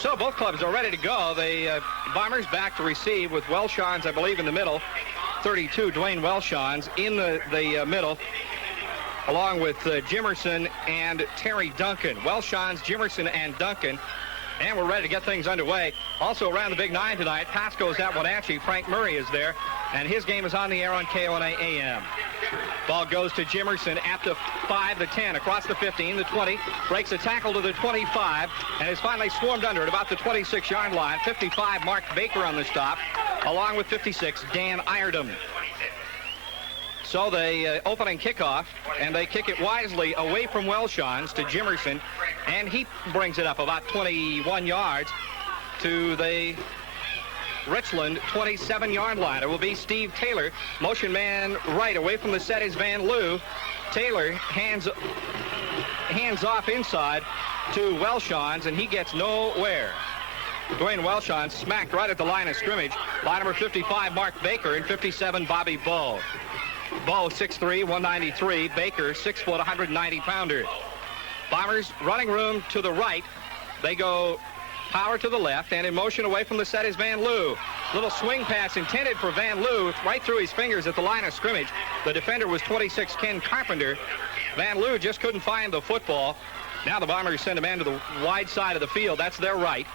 So both clubs are ready to go. The Bombers back to receive with Welshons, I believe, in the middle. 32, Dwayne Welshons in the middle, along with Jimerson and Terry Duncan. Welshons, Jimerson, and Duncan. And we're ready to get things underway. Also around the Big Nine tonight, Pasco's at Wenatchee. Frank Murray is there, and his game is on the air on KONA AM. Ball goes to Jimerson at the 5, the 10, across the 15, the 20, breaks a tackle to the 25, and is finally swarmed under at about the 26-yard line. 55, Mark Baker on the stop, along with 56, Dan Iredom. So the opening kickoff, and they kick it wisely away from Welshons to Jimerson, and he brings it up about 21 yards to the Richland 27-yard line. It will be Steve Taylor, motion man right, away from the set is Van Loo. Taylor hands off inside to Welshons, and he gets nowhere. Dwayne Welshons smacked right at the line of scrimmage by number 55, Mark Baker, and 57, Bobby Bowe. Bowe, 6'3", 193. Baker, 6 foot, 190-pounder. Bombers running room to the right. They go power to the left, and in motion away from the set is Van Loo. Little swing pass intended for Van Loo, right through his fingers at the line of scrimmage. The defender was 26, Ken Carpenter. Van Loo just couldn't find the football. Now the Bombers send a man to the wide side of the field. That's their right.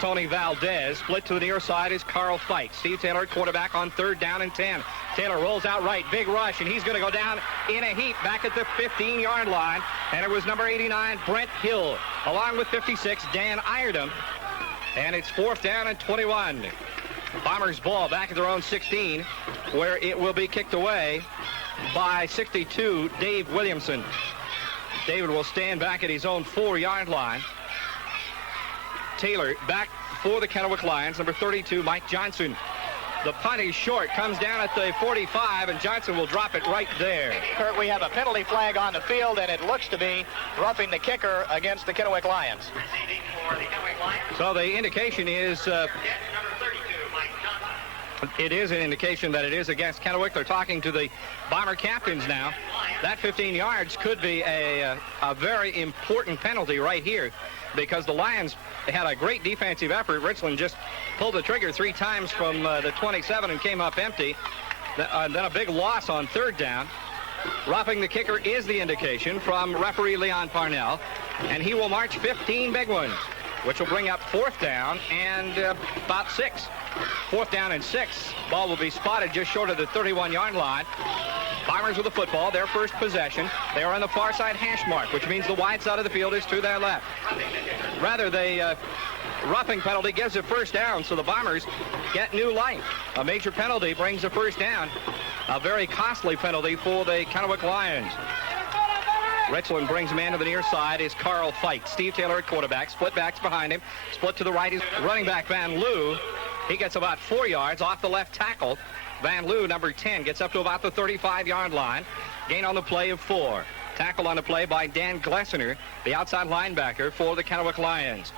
Tony Valdez. Split to the near side is Carl Fite. Steve Taylor, quarterback, on 3rd down and 10. Taylor rolls out right, big rush, and he's going to go down in a heap back at the 15-yard line. And it was number 89, Brent Hill, along with 56, Dan Iredom. And it's 4th down and 21. Bombers ball back at their own 16, where it will be kicked away by 62, Dave Williamson. David will stand back at his own 4-yard line. Taylor back for the Kennewick Lions, number 32, Mike Johnson. The punt is short, comes down at the 45, and Johnson will drop it right there. Kurt, we have a penalty flag on the field, and it looks to be roughing the kicker against the Kennewick Lions. So the indication is it is an indication that it is against Kennewick. They're talking to the Bomber captains now. That 15 yards could be a very important penalty right here, because the Lions had a great defensive effort. Richland just pulled the trigger 3 times from the 27 and came up empty. Then a big loss on 3rd down. Roughing the kicker is the indication from referee Leon Parnell, and he will march 15 big ones, which will bring up 4th down and about 6. 4th down and 6. Ball will be spotted just short of the 31-yard line. Bombers with the football, their first possession. They are on the far side hash mark, which means the wide side of the field is to their left. Rather, the roughing penalty gives a 1st down, so the Bombers get new life. A major penalty brings a 1st down. A very costly penalty for the Kennewick Lions. Richland brings a man to the near side is Carl Fite. Steve Taylor at quarterback. Split backs behind him. Split to the right is running back Van Loo. He gets about 4 yards off the left tackle. Van Loo, number 10, gets up to about the 35-yard line. Gain on the play of 4. Tackle on the play by Dan Glessner, the outside linebacker for the Kennewick Lions.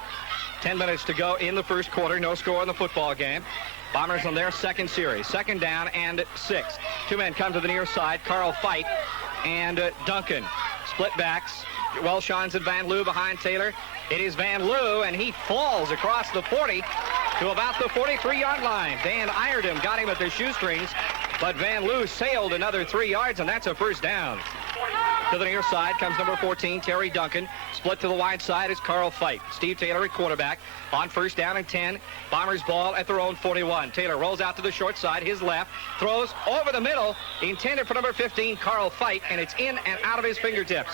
10 minutes to go in the first quarter. No score in the football game. Bombers on their second series. 2nd down and 6. 2 men come to the near side. Carl Fite and Duncan. Split backs. Welshons and Van Loo behind Taylor. It is Van Loo, and he falls across the 40 to about the 43-yard line. Dan Iredom got him at the shoestrings, but Van Loo sailed another 3 yards, and that's a 1st down. To the near side comes number 14, Terry Duncan. Split to the wide side is Carl Fite. Steve Taylor at quarterback on 1st down and 10. Bombers ball at their own 41. Taylor rolls out to the short side, his left, throws over the middle, intended for number 15, Carl Fite, and it's in and out of his fingertips.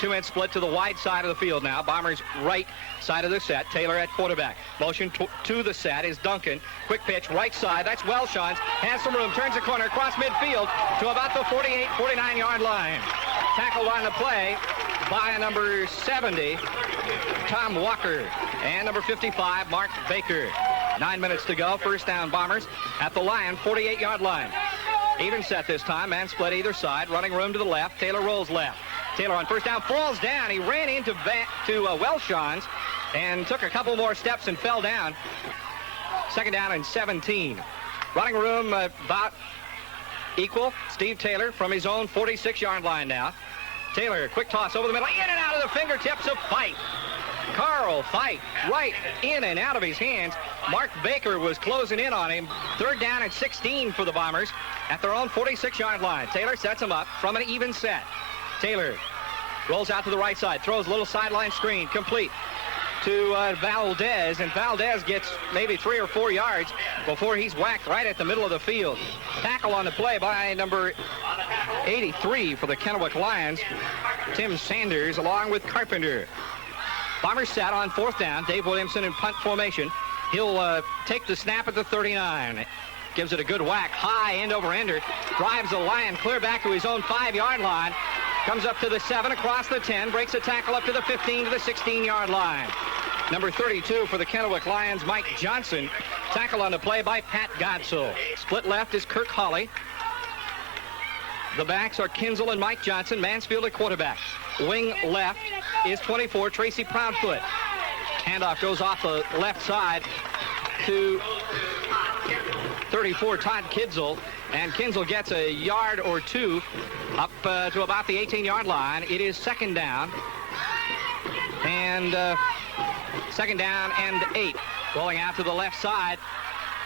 2 men split to the wide side of the field now. Bombers right side of the set. Taylor at quarterback. Motion to the set is Duncan. Quick pitch, right side. That's Welshons. Has some room. Turns the corner across midfield to about the 48, 49-yard line. Tackled on the play by number 70, Tom Walker, and number 55, Mark Baker. 9 minutes to go. 1st down Bombers at the Lion 48-yard line. Even set this time. Man split either side. Running room to the left. Taylor rolls left. Taylor on 1st down falls down. He ran into Welshons and took a couple more steps and fell down. 2nd down and 17. Running room about equal. Steve Taylor from his own 46-yard line now. Taylor, quick toss over the middle, in and out of the fingertips of Fite. Carl Fight right in and out of his hands. Mark Baker was closing in on him. Third down and 16 for the Bombers at their own 46-yard line. Taylor sets him up from an even set. Taylor rolls out to the right side, throws a little sideline screen, complete to Valdez, and Valdez gets maybe 3 or 4 yards before he's whacked right at the middle of the field. Tackle on the play by number 83 for the Kennewick Lions, Tim Sanders, along with Carpenter. Bombers set on 4th down. Dave Williamson in punt formation. He'll take the snap at the 39. Gives it a good whack, high end over ender. Drives the Lion clear back to his own 5-yard line. Comes up to the 7, across the 10, breaks a tackle up to the 15 to the 16-yard line. Number 32 for the Kennewick Lions, Mike Johnson. Tackle on the play by Pat Godsell. Split left is Kirk Hawley. The backs are Kinzel and Mike Johnson. Mansfield at quarterback. Wing left is 24, Tracy Proudfoot. Handoff goes off the left side to 34, Todd Kinzel. And Kinzel gets a yard or two up to about the 18-yard line. It is second down. And 8. Rolling out to the left side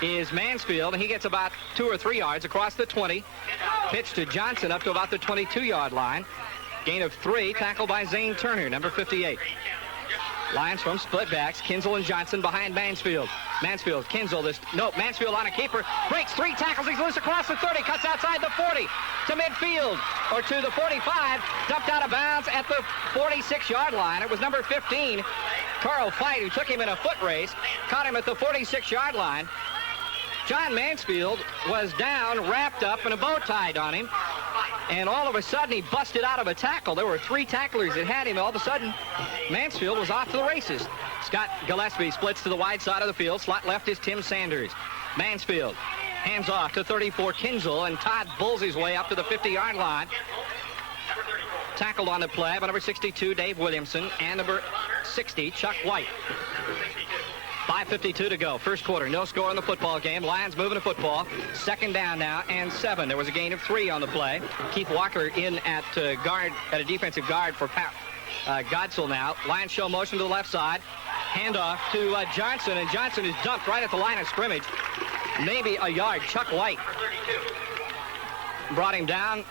is Mansfield. He gets about 2 or 3 yards across the 20. Pitch to Johnson up to about the 22-yard line. Gain of 3, tackled by Zane Turner, number 58. Lions from split backs. Kinzel and Johnson behind Mansfield. Mansfield, Kinzel, Mansfield on a keeper. Breaks 3 tackles. He's loose across the 30. Cuts outside the 40 to midfield or to the 45. Dumped out of bounds at the 46-yard line. It was number 15, Carl Fight, who took him in a foot race. Caught him at the 46-yard line. John Mansfield was down, wrapped up, and a bow tied on him. And all of a sudden, he busted out of a tackle. There were 3 tacklers that had him. All of a sudden, Mansfield was off to the races. Scott Gillespie splits to the wide side of the field. Slot left is Tim Sanders. Mansfield hands off to 34, Kinzel, and Todd bulls his way up to the 50-yard line. Tackled on the play by number 62, Dave Williamson, and number 60, Chuck White. 5:52 to go. First quarter. No score in the football game. Lions moving the football. Second down now and 7. There was a gain of 3 on the play. Keith Walker in at guard, at a defensive guard for Pat Godsell now. Lions show motion to the left side. Handoff to Johnson, and Johnson is dumped right at the line of scrimmage. Maybe a yard. Chuck White brought him down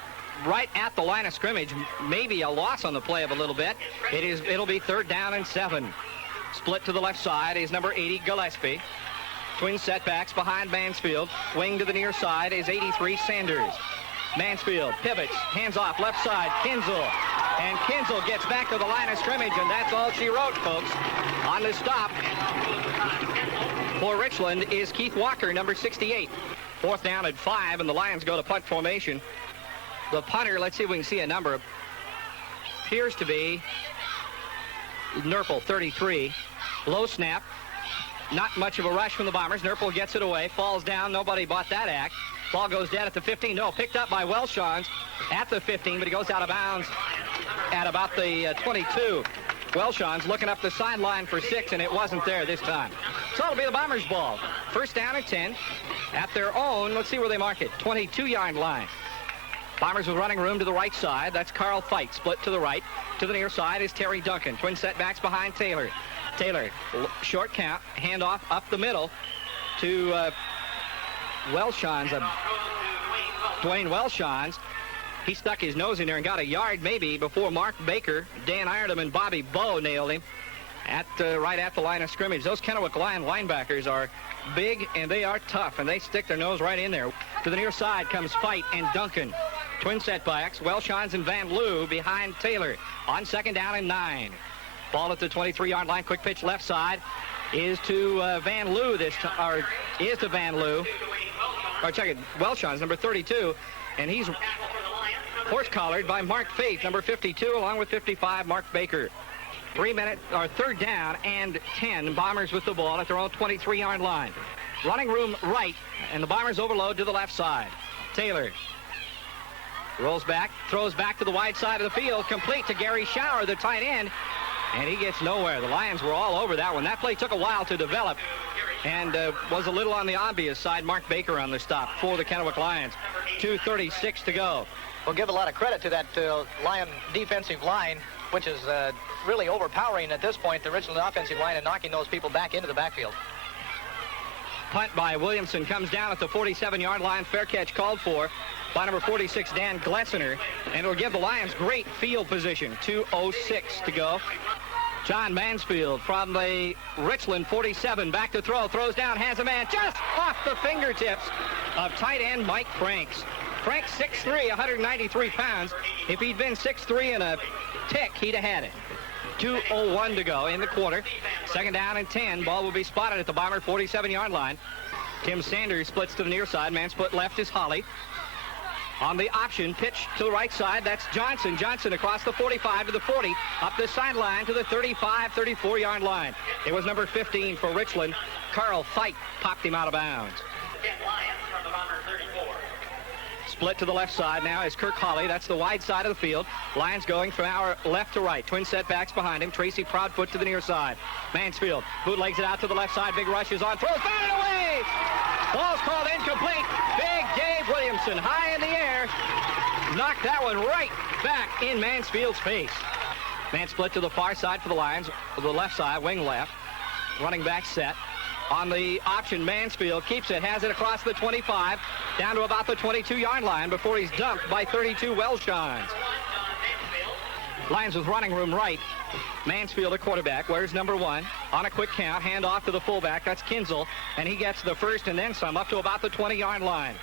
right at the line of scrimmage. Maybe a loss on the play of a little bit. It'll be 3rd down and 7. Split to the left side is number 80, Gillespie. Twin setbacks behind Mansfield. Wing to the near side is 83, Sanders. Mansfield pivots, hands off, left side, Kinzel. And Kinzel gets back to the line of scrimmage, and that's all she wrote, folks. On the stop for Richland is Keith Walker, number 68. 4th down and 5, and the Lions go to punt formation. The punter, let's see if we can see a number, appears to be Nurple, 33. Low snap. Not much of a rush from the Bombers. Nurple gets it away. Falls down. Nobody bought that act. Ball goes dead at the 15. No, picked up by Welshons at the 15, but he goes out of bounds at about the 22. Welshons looking up the sideline for 6, and it wasn't there this time. So it'll be the Bombers' ball. 1st down and 10 at their own, let's see where they mark it, 22-yard line. Bombers with running room to the right side. That's Carl Fight. Split to the right. To the near side is Terry Duncan. Twin setbacks behind Taylor. Taylor, short count. Handoff up the middle to Welshons. Dwayne Welshons. He stuck his nose in there and got a yard maybe before Mark Baker, Dan Iredom, and Bobby Bowe nailed him right at the line of scrimmage. Those Kennewick Lion linebackers are big and they are tough, and they stick their nose right in there. To the near side comes Fight and Duncan. Twin setbacks, Welshons and Van Loo behind Taylor on 2nd down and 9. Ball at the 23-yard line. Quick pitch left side is to Van Loo Or check it, Welshons, number 32, and he's horse-collared by Mark Faith, number 52, along with 55, Mark Baker. 3rd down and 10. Bombers with the ball at their own 23-yard line. Running room right, and the Bombers overload to the left side. Taylor rolls back, throws back to the wide side of the field, complete to Gary Schauer, the tight end, and he gets nowhere. The Lions were all over that one. That play took a while to develop and was a little on the obvious side. Mark Baker on the stop for the Kennewick Lions. 2:36 to go. We'll give a lot of credit to that Lion defensive line. which is really overpowering at this point the Richland offensive line and knocking those people back into the backfield. Punt by Williamson comes down at the 47-yard line. Fair catch called for by number 46, Dan Glessner. And it'll give the Lions great field position. 2:06 to go. John Mansfield from the Richland 47 back to throw. Throws down, has a man just off the fingertips of tight end Mike Franks. Franks 6'3", 193 pounds. If he'd been 6'3" and a tick, he'd have had it. 2:01 to go in the quarter. Second down and 10. Ball will be spotted at the Bomber 47-yard line. Tim Sanders splits to the near side. Man split left is Holly. On the option, pitch to the right side. That's Johnson. Johnson across the 45 to the 40. Up the sideline to the 35, 34-yard line. It was number 15 for Richland. Carl Feit popped him out of bounds. Split to the left side now is Kirk Holly. That's the wide side of the field. Lions going from our left to right. Twin setbacks behind him. Tracy Proudfoot to the near side. Mansfield bootlegs it out to the left side. Big rush is on. Throws batted away. Ball's called incomplete. Big Dave Williamson high in the air. Knocked that one right back in Mansfield's face. Man split to the far side for the Lions. The left side, wing left. Running back set. On the option, Mansfield keeps it, has it across the 25, down to about the 22-yard line before he's dumped by 32 Welshons. Lions with running room right. Mansfield, a quarterback, wears number 1. On a quick count, hand off to the fullback. That's Kinzel, and he gets the first and then some up to about the 20-yard line.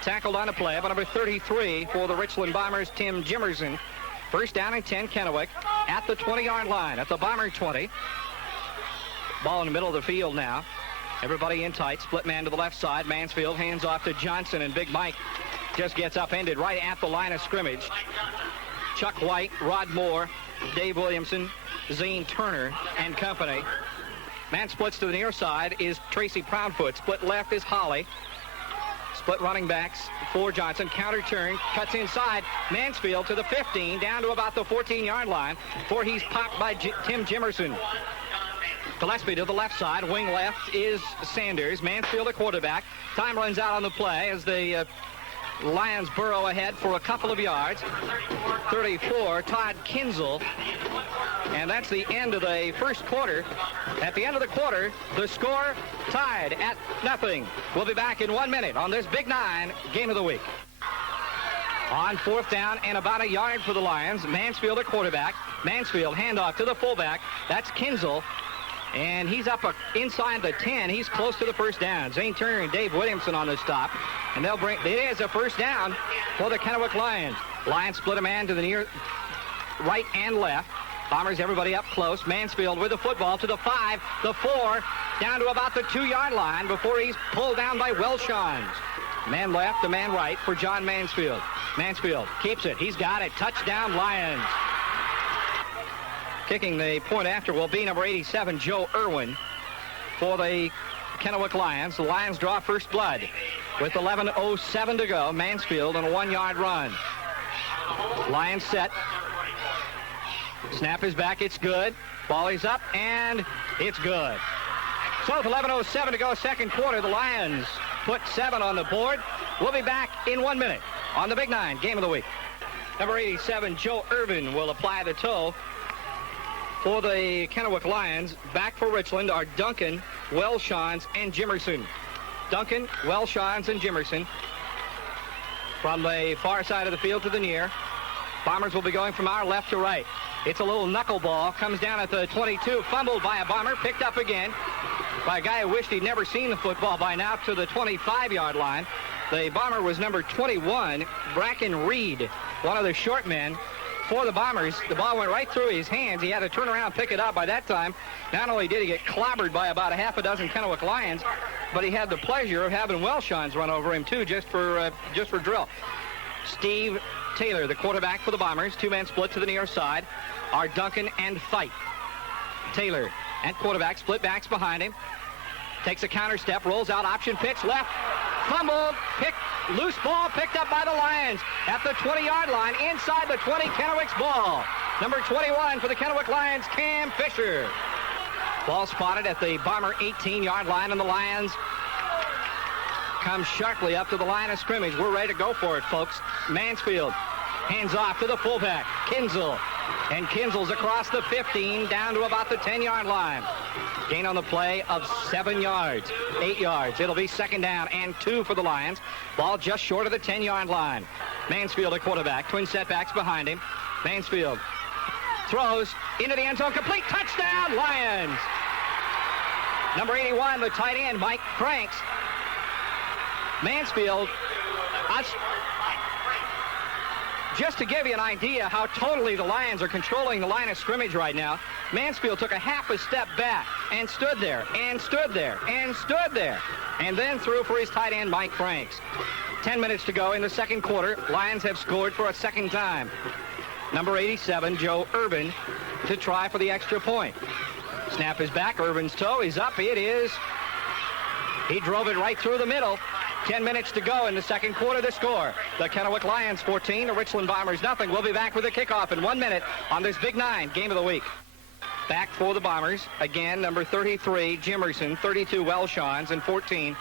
Tackled on a play by number 33 for the Richland Bombers, Tim Jimerson. First down and 10, Kennewick at the 20-yard line, at the Bomber 20. Ball in the middle of the field now. Everybody in tight. Split man to the left side. Mansfield hands off to Johnson, and Big Mike just gets upended right at the line of scrimmage. Chuck White, Rod Moore, Dave Williamson, Zane Turner, and company. Man splits to the near side is Tracy Proudfoot. Split left is Holly. Split running backs for Johnson. Counter turn, cuts inside. Mansfield to the 15, down to about the 14-yard line before he's popped by Tim Jimerson. Gillespie to the left side. Wing left is Sanders. Mansfield, a quarterback. Time runs out on the play as the Lions burrow ahead for a couple of yards. 34, Todd Kinzel. And that's the end of the first quarter. At the end of the quarter, the score tied at 0. We'll be back in 1 minute on this Big 9 game of the week. On fourth down and about a yard for the Lions. Mansfield, a quarterback. Mansfield, handoff to the fullback. That's Kinzel. And he's up inside the 10. He's close to the first down. Zane Turner and Dave Williamson on the stop. And they'll bring, it is a first down for the Kennewick Lions. Lions split a man to the near right and left. Bombers, everybody up close. Mansfield with the football to the 5, the 4, down to about the 2-yard line before he's pulled down by Welshons. Man left, the man right for John Mansfield. Mansfield keeps it. He's got it. Touchdown, Lions. Kicking the point after will be number 87, Joe Irwin, for the Kennewick Lions. The Lions draw first blood with 11:07 to go. Mansfield on a 1-yard run. Lions set. Snap is back. It's good. Ball is up, and it's good. So with 11:07 to go, second quarter, the Lions put 7 on the board. We'll be back in 1 minute on the Big 9 game of the week. Number 87, Joe Irvin, will apply the toe. For the Kennewick Lions, back for Richland are Duncan, Welshons, and Jimerson. Duncan, Welshons, and Jimerson. From the far side of the field to the near. Bombers will be going from our left to right. It's a little knuckleball. Comes down at the 22. Fumbled by a Bomber. Picked up again by a guy who wished he'd never seen the football by now, to the 25-yard line. The Bomber was number 21, Bracken Reed, one of the short men for the Bombers. The ball went right through his hands. He had to turn around, pick it up. By that time, not only did he get clobbered by about a half a dozen Kennewick Lions, but he had the pleasure of having Welshons run over him too, just for drill. Steve Taylor, the quarterback for the Bombers. 2-man split to the near side are Duncan and Feit. Taylor at quarterback, split backs behind him. Takes a counter step, rolls out, option pitch, left, fumbled, loose ball picked up by the Lions at the 20-yard line, inside the 20, Kennewick's ball. Number 21 for the Kennewick Lions, Cam Fisher. Ball spotted at the Bomber 18-yard line, and the Lions come sharply up to the line of scrimmage. We're ready to go for it, folks. Mansfield hands off to the fullback. Kinzel And Kinzel's across the 15 down to about the 10-yard line. Gain on the play of 7 yards, 8 yards. It'll be 2nd down and 2 for the Lions. Ball just short of the 10-yard line. Mansfield, a quarterback. Twin setbacks behind him. Mansfield throws into the end zone. Complete. Touchdown, Lions. Number 81, the tight end, Mike Franks. Mansfield, just to give you an idea how totally the Lions are controlling the line of scrimmage right now, Mansfield took a half a step back and stood there and stood there and stood there and then threw for his tight end, Mike Franks. 10 minutes to go in the second quarter. Lions have scored for a second time. Number 87, Joe Urban, to try for the extra point. Snap is back. Urban's toe is up. It is. He drove it right through the middle. 10 minutes to go in the second quarter. The score: the Kennewick Lions 14, the Richland Bombers nothing. We'll be back with a kickoff in 1 minute on this Big 9 game of the week. Back for the Bombers again. Number 33, Jimerson. 32, Welshons, and 14,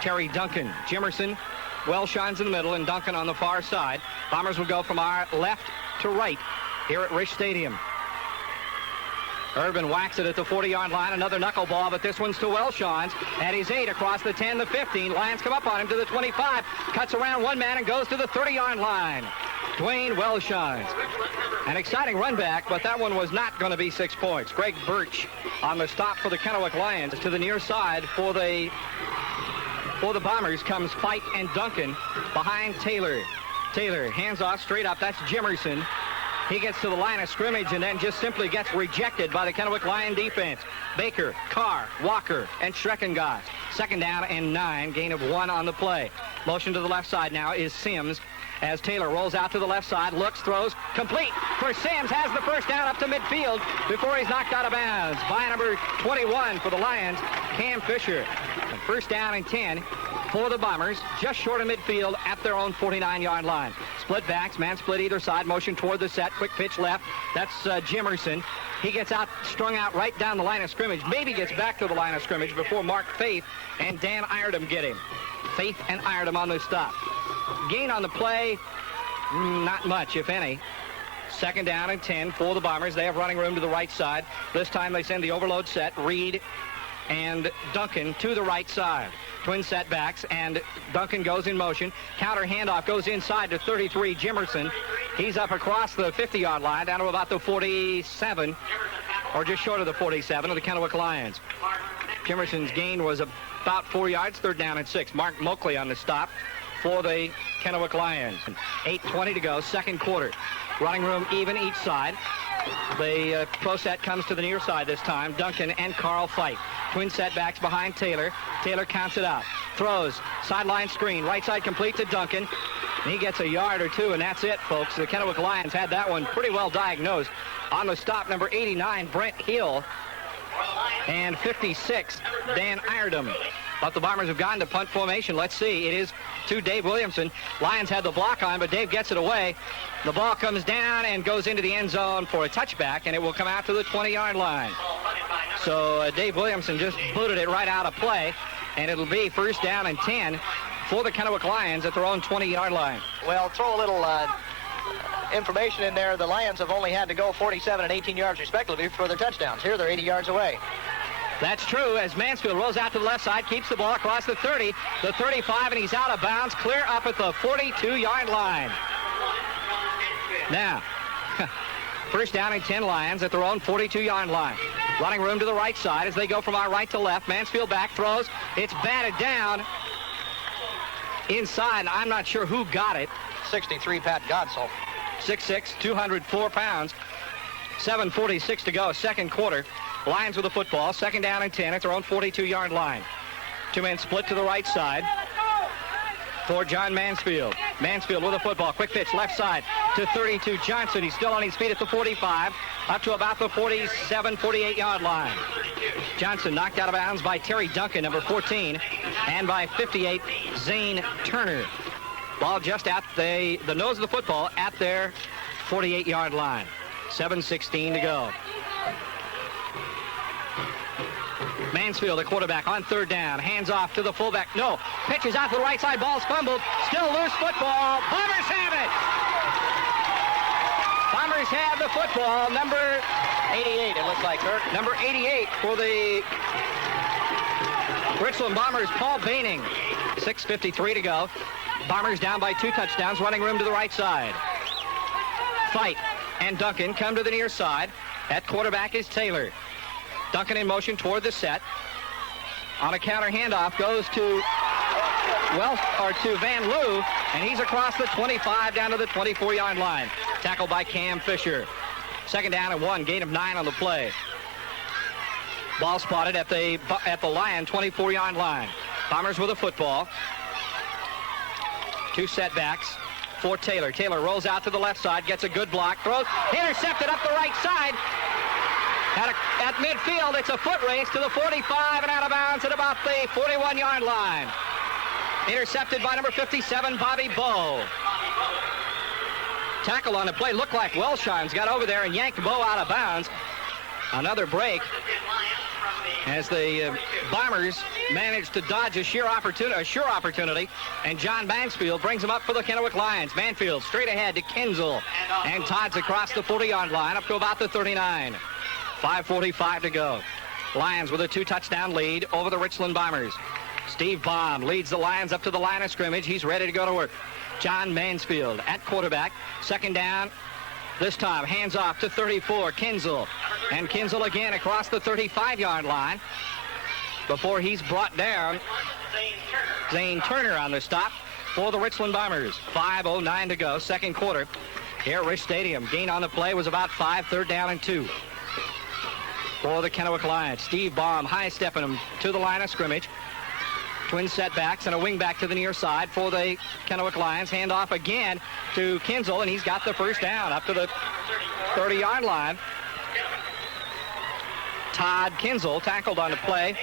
Terry Duncan. Jimerson, Welshons in the middle, and Duncan on the far side. Bombers will go from our left to right here at Rich Stadium. Urban whacks it at the 40-yard line. Another knuckleball, but this one's to Welshons. At his 8 across the 10, the 15. Lions come up on him to the 25. Cuts around one man and goes to the 30-yard line. Dwayne Welshons. An exciting run back, but that one was not going to be 6 points. Greg Birch on the stop for the Kennewick Lions. To the near side for the Bombers comes Fight and Duncan behind Taylor. Taylor hands off straight up. That's Jimerson. He gets to the line of scrimmage and then just simply gets rejected by the Kennewick Lion defense. Baker, Carr, Walker, and Schreckengast. 2nd down and 9. Gain of 1 on the play. Motion to the left side now is Sims. As Taylor rolls out to the left side, looks, throws, complete for Sims. Has the first down up to midfield before he's knocked out of bounds by number 21 for the Lions, Cam Fisher. And 1st down and 10 for the Bombers, just short of midfield at their own 49-yard line. Split backs, man split either side, motion toward the set, quick pitch left. That's Jimerson. He gets out, strung out right down the line of scrimmage, maybe gets back to the line of scrimmage before Mark Faith and Dan Iredom get him. Faith and Iredom on the stop. Gain on the play, not much, if any. 2nd down and 10 for the Bombers. They have running room to the right side. This time they send the overload set, Reed and Duncan to the right side. Twin setbacks, and Duncan goes in motion. Counter handoff goes inside to 33, Jimerson. He's up across the 50-yard line down to about the 47, or just short of the 47 of the Kennewick Lions. Jimerson's gain was about 4 yards, 3rd down and 6. Mark Moakley on the stop for the Kennewick Lions. 8:20 to go, second quarter. Running room even each side. The pro set comes to the near side this time. Duncan and Carl Fight. Twin setbacks behind Taylor. Taylor counts it out. Throws. Sideline screen. Right side complete to Duncan. And he gets a yard or two, and that's it, folks. The Kennewick Lions had that one pretty well diagnosed. On the stop, number 89, Brent Hill. And 56, Dan Iredom. But the Bombers have gone to punt formation. Let's see. It is to Dave Williamson. Lions had the block on, but Dave gets it away. The ball comes down and goes into the end zone for a touchback, and it will come out to the 20-yard line. So Dave Williamson just booted it right out of play, and it'll be 1st down and 10 for the Kennewick Lions at their own 20-yard line. Well, throw a little information in there. The Lions have only had to go 47 and 18 yards respectively for their touchdowns. Here they're 80 yards away. That's true, as Mansfield rolls out to the left side, keeps the ball across the 30, the 35, and he's out of bounds, clear up at the 42-yard line. Now, 1st down and 10 Lions at their own 42-yard line. Running room to the right side as they go from our right to left. Mansfield back, throws. It's batted down inside. I'm not sure who got it. 63, Pat Godsall. 6'6", 204 pounds. 7:46 to go, second quarter. Lions with the football, 2nd down and 10 at their own 42-yard line. 2 men split to the right side for John Mansfield. Mansfield with the football, quick pitch left side to 32 Johnson. He's still on his feet at the 45, up to about the 47, 48-yard line. Johnson knocked out of bounds by Terry Duncan, number 14, and by 58, Zane Turner. Ball just at the nose of the football at their 48-yard line. 7:16 to go. Mansfield, the quarterback, on 3rd down. Hands off to the fullback. No. Pitches out to the right side. Ball's fumbled. Still loose football. Bombers have it. Bombers Bombers have the football. Number 88, it looks like, Kirk. Number 88 for the Richland Bombers, Paul Baining. 6:53 to go. Bombers down by 2 touchdowns, running room to the right side. Fight and Duncan come to the near side. At quarterback is Taylor. Duncan in motion toward the set. On a counter handoff goes to Van Loo, and he's across the 25 down to the 24-yard line. Tackled by Cam Fisher. 2nd down and 1, gain of 9 on the play. Ball spotted at the Lion 24-yard line. Bombers with a football. 2 setbacks for Taylor. Taylor rolls out to the left side, gets a good block, throws, intercepted up the right side. At midfield, it's a foot race to the 45 and out of bounds at about the 41-yard line. Intercepted by number 57, Bobby Bowe. Tackle on the play. Looked like Welshon's got over there and yanked Bowe out of bounds. Another break as the Bombers managed to dodge a sure opportunity, and John Mansfield brings him up for the Kennewick Lions. Mansfield straight ahead to Kinzel, and Todd's across the 40-yard line up to about the 39. 5:45 to go. Lions with a 2-touchdown lead over the Richland Bombers. Steve Baum leads the Lions up to the line of scrimmage. He's ready to go to work. John Mansfield at quarterback. 2nd down. This time, hands off to 34, Kinzel. And Kinzel again across the 35-yard line before he's brought down. Zane Turner on the stop for the Richland Bombers. 5:09 to go, 2nd quarter. Here at Rich Stadium. Gain on the play was about 5, 3rd down and 2. For the Kennewick Lions. Steve Baum high-stepping him to the line of scrimmage. Twin setbacks and a wing back to the near side for the Kennewick Lions. Hand off again to Kinzel, and he's got the 1st down up to the 30-yard line. Todd Kinzel tackled on the play.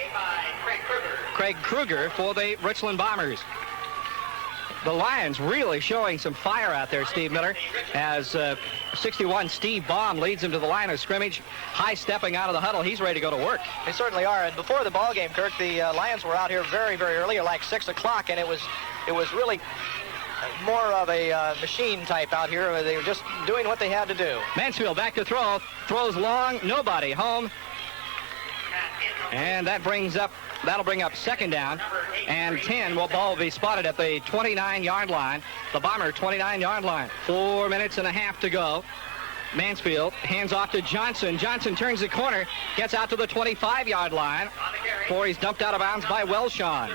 Craig Kruger for the Richland Bombers. The Lions really showing some fire out there, Steve Miller, as 61 Steve Baum leads him to the line of scrimmage. High-stepping out of the huddle. He's ready to go to work. They certainly are. And before the ball game, Kirk, the Lions were out here very, very early, like 6 o'clock, and it was really more of a machine type out here. They were just doing what they had to do. Mansfield back to throw. Throws long. Nobody home. And that'll bring up 2nd down and 10. Ball will be spotted at the 29-yard line. The Bomber 29-yard line. 4 minutes and a half to go. Mansfield hands off to Johnson. Johnson turns the corner, gets out to the 25-yard line before he's dumped out of bounds by Welshon.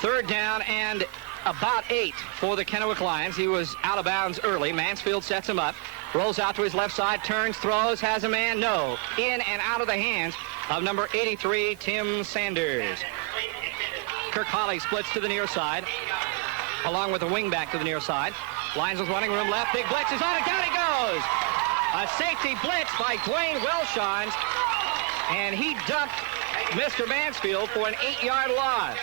3rd down and about 8 for the Kennewick Lions. He was out of bounds early. Mansfield sets him up. Rolls out to his left side, turns, throws, has a man. No. In and out of the hands of number 83, Tim Sanders. Kirk Hawley splits to the near side, along with the wing back to the near side. Lions with running room left. Big blitz is on it. Down he goes. A safety blitz by Dwayne Welshon, and he dumped Mr. Mansfield for an 8-yard loss.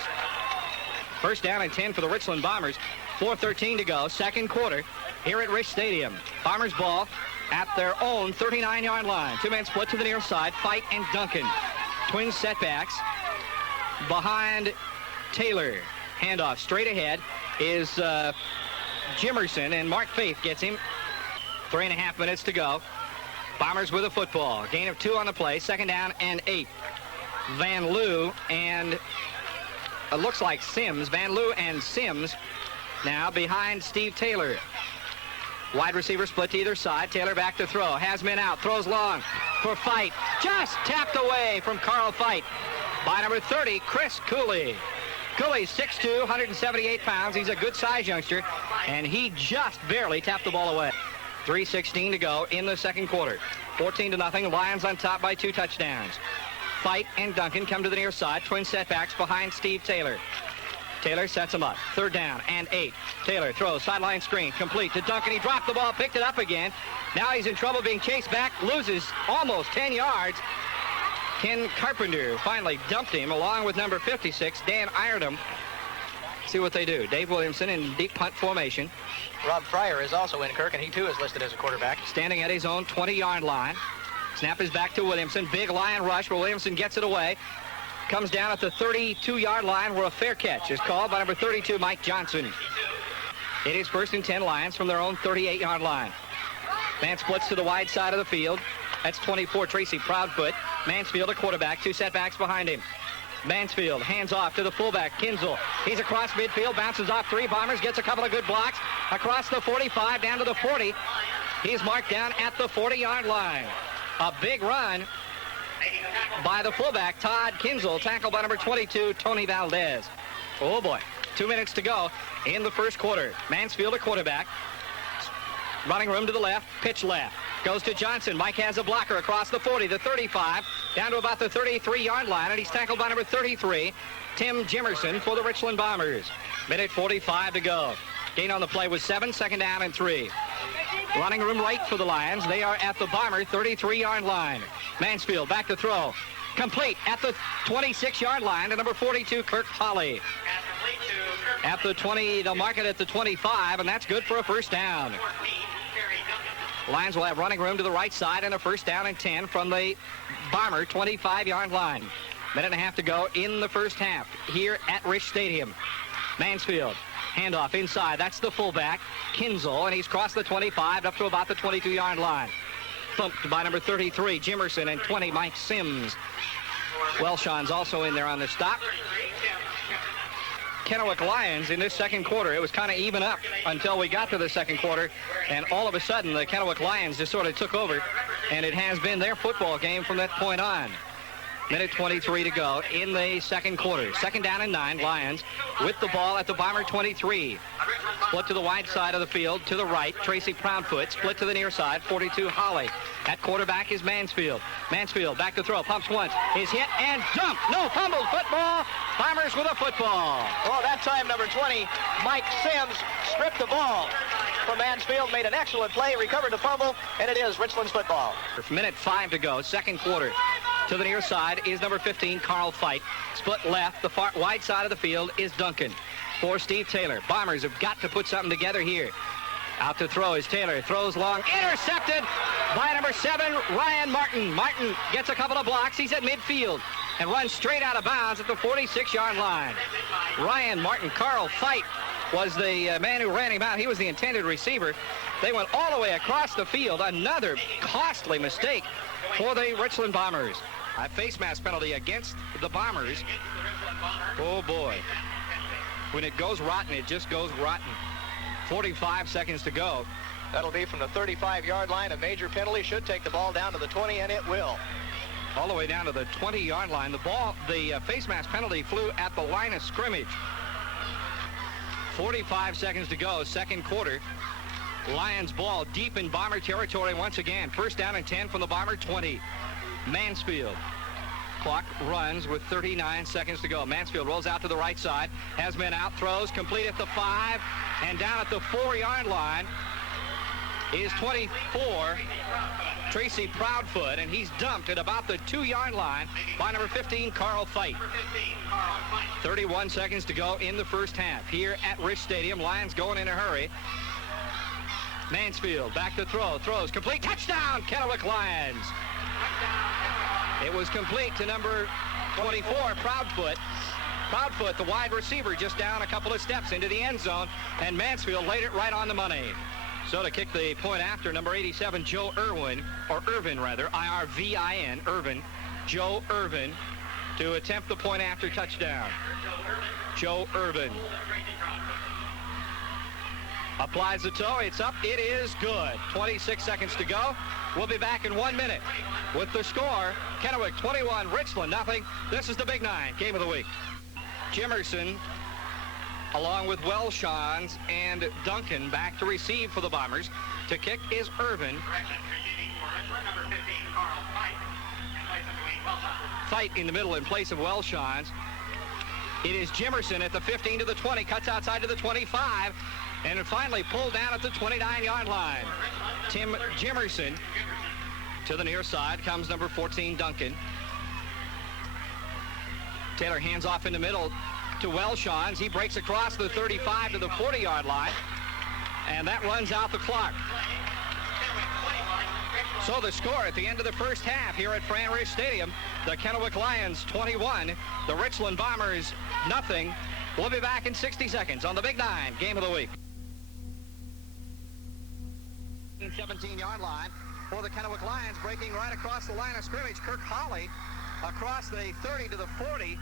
1st down and 10 for the Richland Bombers. 4:13 to go, 2nd quarter here at Rich Stadium. Bombers ball at their own 39-yard line. 2-man split to the near side. Fight and Duncan. Twin setbacks behind Taylor. Handoff straight ahead is Jimerson, and Mark Faith gets him. 3.5 minutes to go. Bombers with a football. Gain of 2 on the play. 2nd down and 8. Van Loo and it looks like Sims. Van Loo and Sims now behind Steve Taylor. Wide receiver split to either side. Taylor back to throw. Has men out. Throws long for Fight. Just tapped away from Carl Fight by number 30, Chris Cooley. Cooley's 6'2", 178 pounds. He's a good-sized youngster, and he just barely tapped the ball away. 3:16 to go in the 2nd quarter. 14-0. Lions on top by 2 touchdowns. Fight and Duncan come to the near side. Twin setbacks behind Steve Taylor. Taylor sets him up. 3rd down and 8. Taylor throws, sideline screen, complete to Duncan. He dropped the ball, picked it up again. Now he's in trouble being chased back, loses almost 10 yards. Ken Carpenter finally dumped him along with number 56, Dan Iredom. See what they do. Dave Williamson in deep punt formation. Rob Fryer is also in, Kirk, and he too is listed as a quarterback. Standing at his own 20-yard line. Snap is back to Williamson. Big Lion rush where Williamson gets it away. Comes down at the 32-yard line where a fair catch is called by number 32, Mike Johnson. It is 1st and 10 Lions from their own 38-yard line. Man splits to the wide side of the field. That's 24, Tracy Proudfoot. Mansfield, a quarterback, 2 setbacks behind him. Mansfield hands off to the fullback, Kinzel. He's across midfield, bounces off 3 Bombers, gets a couple of good blocks. Across the 45, down to the 40. He's marked down at the 40-yard line. A big run by the fullback, Todd Kinzel, tackled by number 22, Tony Valdez. Oh, boy. 2 minutes to go in the first quarter. Mansfield, a quarterback. Running room to the left, pitch left. Goes to Johnson. Mike has a blocker across the 40, the 35, down to about the 33-yard line, and he's tackled by number 33, Tim Jimerson, for the Richland Bombers. Minute 45 to go. Gain on the play was 7, second down and 3. Running room right for the Lions. They are at the Bomber 33-yard line. Mansfield back to throw. Complete at the 26-yard line to number 42, Kirk Holly. At the 20, they'll mark it at the 25, and that's good for a first down. Lions will have running room to the right side and a first down and 10 from the Bomber 25-yard line. Minute and a half to go in the first half here at Rich Stadium. Mansfield, handoff inside. That's the fullback, Kinzel, and he's crossed the 25 up to about the 22-yard line. Thumped by number 33, Jimerson, and 20, Mike Sims. Welshon's also in there on the stop. Kennewick Lions in this second quarter, it was kind of even up until we got to the second quarter, and all of a sudden the Kennewick Lions just sort of took over, and it has been their football game from that point on. Minute 23 to go in the second quarter. Second down and 9, Lions with the ball at the Bomber 23. Split to the wide side of the field, to the right, Tracy Proudfoot. Split to the near side, 42, Holly. At quarterback is Mansfield. Mansfield back to throw, pumps once, is hit and jumped. No, fumbled, football. Bombers with a football. Well, that time number 20, Mike Sims, stripped the ball from Mansfield, made an excellent play, recovered the fumble, and it is Richland's football. Minute 5 to go, second quarter. To the near side is number 15, Carl Feit. Split left, the far wide side of the field is Duncan. For Steve Taylor. Bombers have got to put something together here. Out to throw is Taylor. Throws long. Intercepted by number 7, Ryan Martin. Martin gets a couple of blocks. He's at midfield and runs straight out of bounds at the 46-yard line. Ryan Martin. Carl Feit was the man who ran him out. He was the intended receiver. They went all the way across the field. Another costly mistake for the Richland Bombers. A face mask penalty against the Bombers. Oh, boy. When it goes rotten, it just goes rotten. 45 seconds to go. That'll be from the 35-yard line. A major penalty should take the ball down to the 20, and it will. All the way down to the 20-yard line. The face mask penalty flew at the line of scrimmage. 45 seconds to go, second quarter. Lions ball deep in Bomber territory once again. First down and 10 from the Bomber 20. Mansfield. Clock runs with 39 seconds to go. Mansfield rolls out to the right side, has men out, throws, complete at the 5, and down at the 4-yard line is 24, Tracy Proudfoot, and he's dumped at about the 2-yard line by number 15, Carl Feit. 31 seconds to go in the first half here at Rich Stadium. Lions going in a hurry. Mansfield back to throw, throws, complete, touchdown, Kennewick Lions. It was complete to number 24, Proudfoot. Proudfoot, the wide receiver, just down a couple of steps into the end zone, and Mansfield laid it right on the money. So to kick the point after, number 87, Joe Irvin, I-R-V-I-N, Irvin, Joe Irvin, to attempt the point after touchdown. Joe Irvin. Applies the toe, it's up, it is good. 26 seconds to go. We'll be back in 1 minute with the score. Kennewick 21, Richland nothing. This is the Big Nine, game of the week. Jimerson, along with Welshons and Duncan, back to receive for the Bombers. To kick is Irvin. Feit in the middle in place of Welshons. It is Jimerson at the 15 to the 20, cuts outside to the 25, and finally pulled down at the 29-yard line. Tim Jimerson. To the near side comes number 14, Duncan. Taylor hands off in the middle to Welshons. He breaks across the 35 to the 40-yard line, and that runs out the clock. So the score at the end of the first half here at Fran Ridge Stadium, the Kennewick Lions 21, the Richland Bombers nothing. We'll be back in 60 seconds on the Big Nine, game of the week. 17-yard line for the Kennewick Lions, breaking right across the line of scrimmage. Kirk Hawley across the 30 to the 40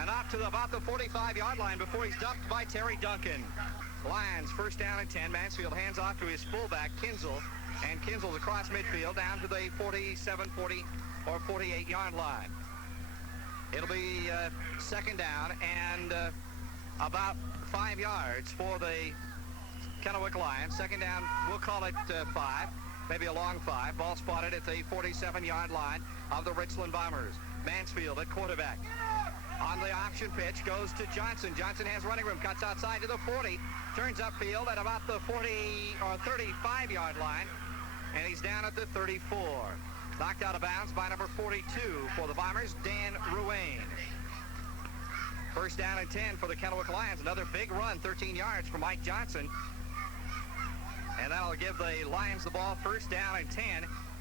and up to about the 45-yard line before he's dumped by Terry Duncan. Lions first down and 10. Mansfield hands off to his fullback, Kinzel, and Kinzel's across midfield down to the 47, 40, or 48-yard line. It'll be second down and about 5 yards for the Kennewick Lions. Second down, we'll call it 5, maybe a long 5. Ball spotted at the 47-yard line of the Richland Bombers. Mansfield at quarterback. On the option pitch goes to Johnson. Johnson has running room, cuts outside to the 40, turns upfield at about the 40 or 35-yard line, and he's down at the 34. Knocked out of bounds by number 42 for the Bombers, Dan Ruane. First down and 10 for the Kennewick Lions. Another big run, 13 yards for Mike Johnson. And that'll give the Lions the ball first down and 10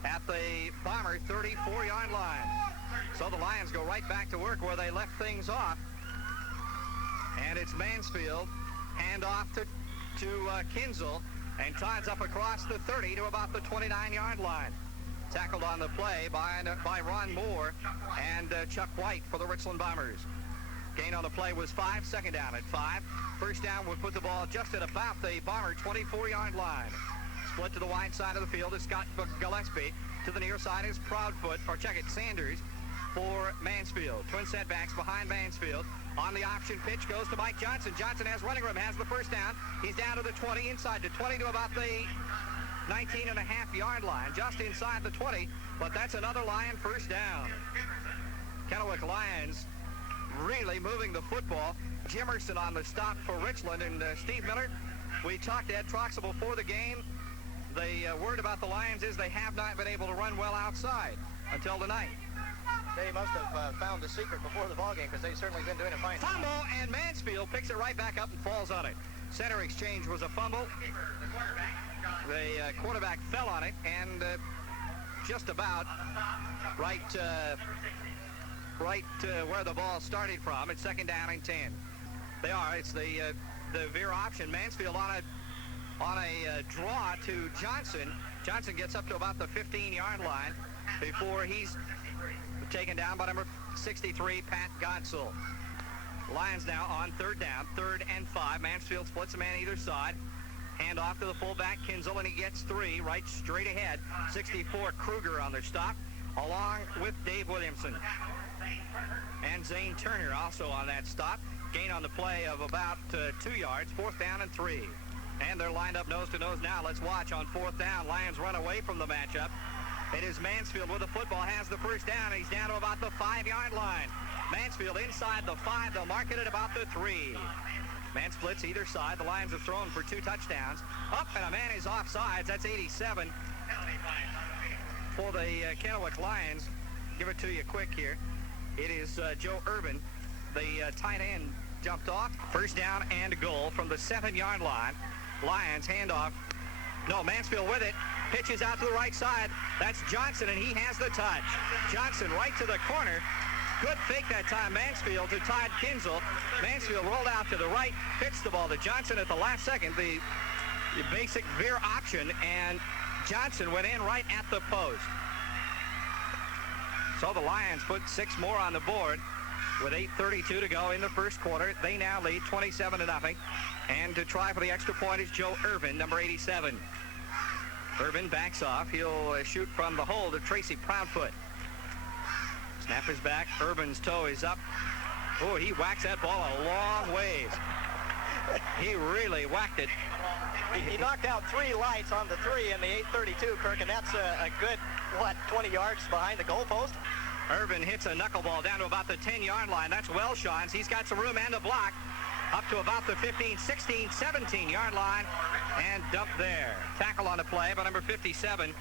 at the Bomber 34-yard line. So the Lions go right back to work where they left things off. And it's Mansfield, hand off to Kinzel, and Todd's up across the 30 to about the 29-yard line. Tackled on the play by Ron Moore and Chuck White for the Richland Bombers. Gain on the play was 5, second down at 5. First down would put the ball just at about the Bomber 24-yard line. Split to the wide side of the field is Scott Gillespie. To the near side is Proudfoot, or check it, Sanders for Mansfield. Twin setbacks behind Mansfield. On the option pitch goes to Mike Johnson. Johnson has running room, has the first down. He's down to the 20, inside the 20 to about the 19.5-yard line, just inside the 20, but that's another Lion first down. Kennewick Lions really moving the football. Jimerson on the stop for Richland, and Steve Miller, we talked to Ed Troxel before the game. The word about the Lions is they have not been able to run well outside until tonight. They must have found the secret before the ballgame, because they've certainly been doing a fine job. Fumble, and Mansfield picks it right back up and falls on it. Center exchange was a fumble. The quarterback fell on it, and just about right where the ball started from. It's second down and 10. They are. It's the veer option. Mansfield on a draw to Johnson. Johnson gets up to about the 15-yard line before he's taken down by number 63, Pat Godsell. Lions now on third down, 3rd and 5. Mansfield splits a man either side. Hand off to the fullback, Kinzel, and he gets 3 right straight ahead. 64, Kruger on their stop, along with Dave Williamson. And Zane Turner also on that stop. Gain on the play of about 2 yards, 4th down and 3. And they're lined up nose to nose now. Let's watch on 4th down. Lions run away from the matchup. It is Mansfield with the football, has the first down, and he's down to about the 5-yard line. Mansfield inside the 5. They'll mark it at about the 3. Man splits either side. The Lions have thrown for 2 touchdowns. Up, and a man is offsides. That's 87 for the Kennewick Lions. Give it to you quick here. It is Joe Urban. The tight end jumped off. First down and goal from the 7-yard line. Lions handoff. No, Mansfield with it. Pitches out to the right side. That's Johnson, and he has the touch. Johnson right to the corner. Good fake that time, Mansfield, to Todd Kinzel. Mansfield rolled out to the right, pitched the ball to Johnson at the last second, the basic veer option, and Johnson went in right at the post. So the Lions put 6 more on the board with 8:32 to go in the first quarter. They now lead 27-0. And to try for the extra point is Joe Irvin, number 87. Irvin backs off. He'll shoot from the hole to Tracy Proudfoot. Snap is back. Irvin's toe is up. Oh, he whacks that ball a long ways. He really whacked it. He knocked out 3 lights on the 3 in the 8:32, Kirk, and that's a good, 20 yards behind the goalpost? Irvin hits a knuckleball down to about the 10-yard line. That's Welshon's. He's got some room and a block up to about the 15, 16, 17-yard line, and dumped there. Tackle on the play by number 57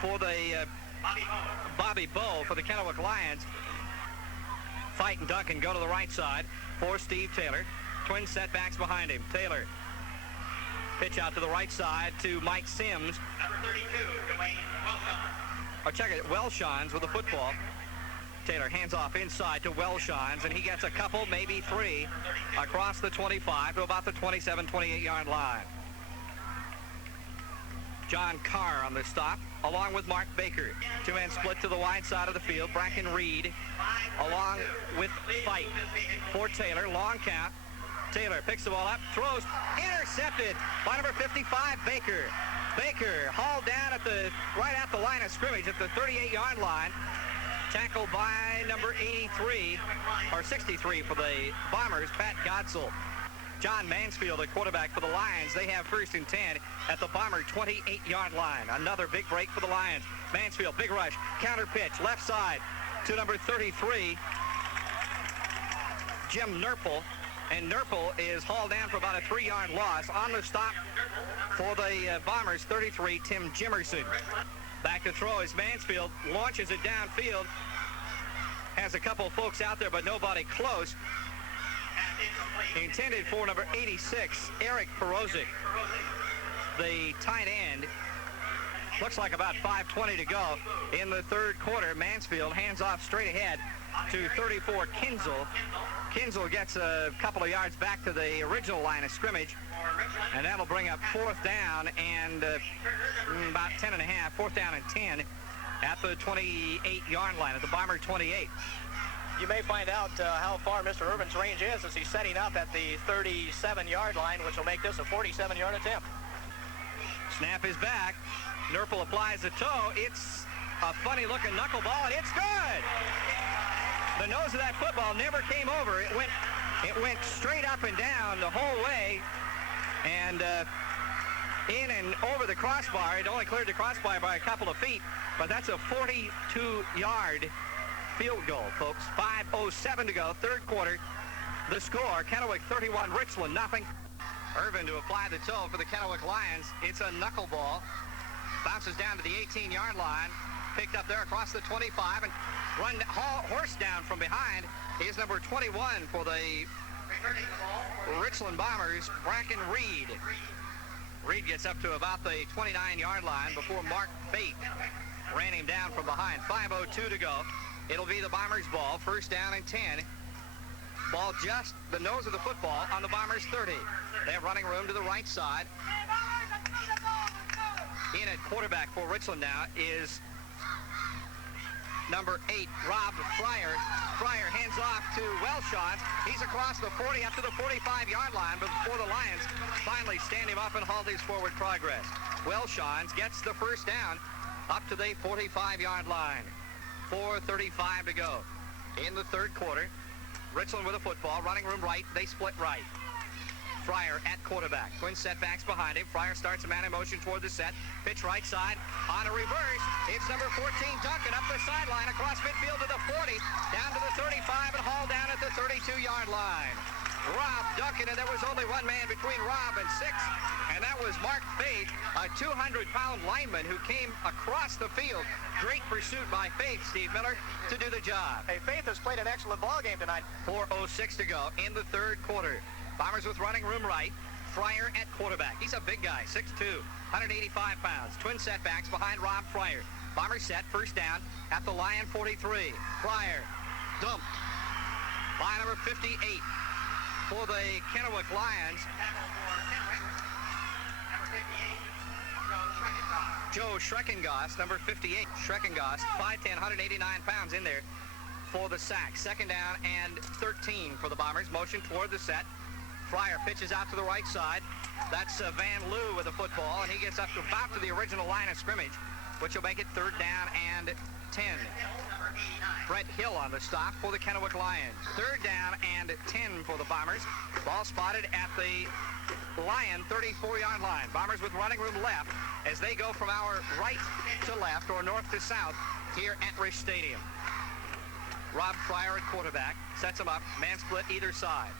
for the Bobby Bowe for the Kennewick Lions. Fight and duck and go to the right side for Steve Taylor. Twin setbacks behind him. Taylor. Pitch out to the right side to Mike Sims. Number 32, Dwayne Welshons. Oh, check it. Welshons with the football. Taylor hands off inside to Welshons, and he gets a couple, maybe 3, across the 25 to about the 27, 28-yard line. John Carr on the stop, along with Mark Baker. Two-man split to the wide side of the field. Bracken Reed, along with Fight. For Taylor, long count. Taylor picks the ball up, throws, intercepted by number 55, Baker. Baker hauled down right at the line of scrimmage at the 38-yard line. Tackled by number 83, or 63 for the Bombers, Pat Godsell. John Mansfield, at quarterback for the Lions. They have 1st and 10 at the Bomber 28-yard line. Another big break for the Lions. Mansfield, big rush, counter pitch, left side to number 33, Jim Nurple. And Nurple is hauled down for about a 3-yard loss. On the stop for the Bombers, 33, Tim Jimerson. Back to throw as Mansfield launches it downfield. Has a couple of folks out there, but nobody close. Intended for number 86, Eric Perozic, the tight end. Looks like about 5:20 to go in the third quarter. Mansfield hands off straight ahead to 34, Kinzel. Kinzel gets a couple of yards back to the original line of scrimmage, and that'll bring up 4th down and about 10 and a half, 4th down and 10 at the 28-yard line, at the Bomber 28. You may find out how far Mr. Irvin's range is as he's setting up at the 37-yard line, which will make this a 47-yard attempt. Snap is back. Nurple applies the toe. It's a funny-looking knuckleball, and it's good. The nose of that football never came over. It went straight up and down the whole way, and in and over the crossbar. It only cleared the crossbar by a couple of feet, but that's a 42-yard field goal, folks. 5:07 to go, third quarter. The score, Kennewick 31, Richland nothing. Irvin to apply the toe for the Kennewick Lions. It's a knuckleball. Bounces down to the 18-yard line. Picked up there across the 25 and horse down from behind is number 21 for the Richland Bombers, Bracken Reed. Reed gets up to about the 29-yard line before Mark Bate ran him down from behind. 5:02 to go. It'll be the Bombers' ball, 1st down and 10. Ball just the nose of the football on the Bombers' 30. They have running room to the right side. In at quarterback for Richland now is number 8, Rob Fryer. Fryer hands off to Welshon. He's across the 40 up to the 45-yard line before the Lions finally stand him up and halt his forward progress. Welshon gets the 1st down up to the 45-yard line. 4:35 to go in the third quarter. Richland with a football, running room right. They split right. Fryer at quarterback. Twin setbacks behind him. Fryer starts a man in motion toward the set. Pitch right side on a reverse. It's number 14, Duncan, up the sideline, across midfield to the 40, down to the 35, and hauled down at the 32-yard line. Rob Duncan, and there was only one man between Rob and 6, and that was Mark Faith, a 200-pound lineman who came across the field. Great pursuit by Faith, Steve Miller, to do the job. Hey, Faith has played an excellent ball game tonight. 4:06 to go in the third quarter. Bombers with running room right. Fryer at quarterback. He's a big guy, 6'2", 185 pounds. Twin setbacks behind Rob Fryer. Bombers set, 1st down at the Lion 43. Fryer dumped by number 58 for the Kennewick Lions. Joe Schreckengoss, number 58. Schreckengoss, 5'10", 189 pounds in there for the sack. 2nd down and 13 for the Bombers. Motion toward the set. Fryer pitches out to the right side. That's Van Loo with the football, and he gets up to about to the original line of scrimmage, which will make it 3rd down and 10. Brett Hill on the stop for the Kennewick Lions. 3rd down and 10 for the Bombers. Ball spotted at the Lion 34-yard line. Bombers with running room left as they go from our right to left or north to south here at Rich Stadium. Rob Fryer at quarterback. Sets him up. Man split either side.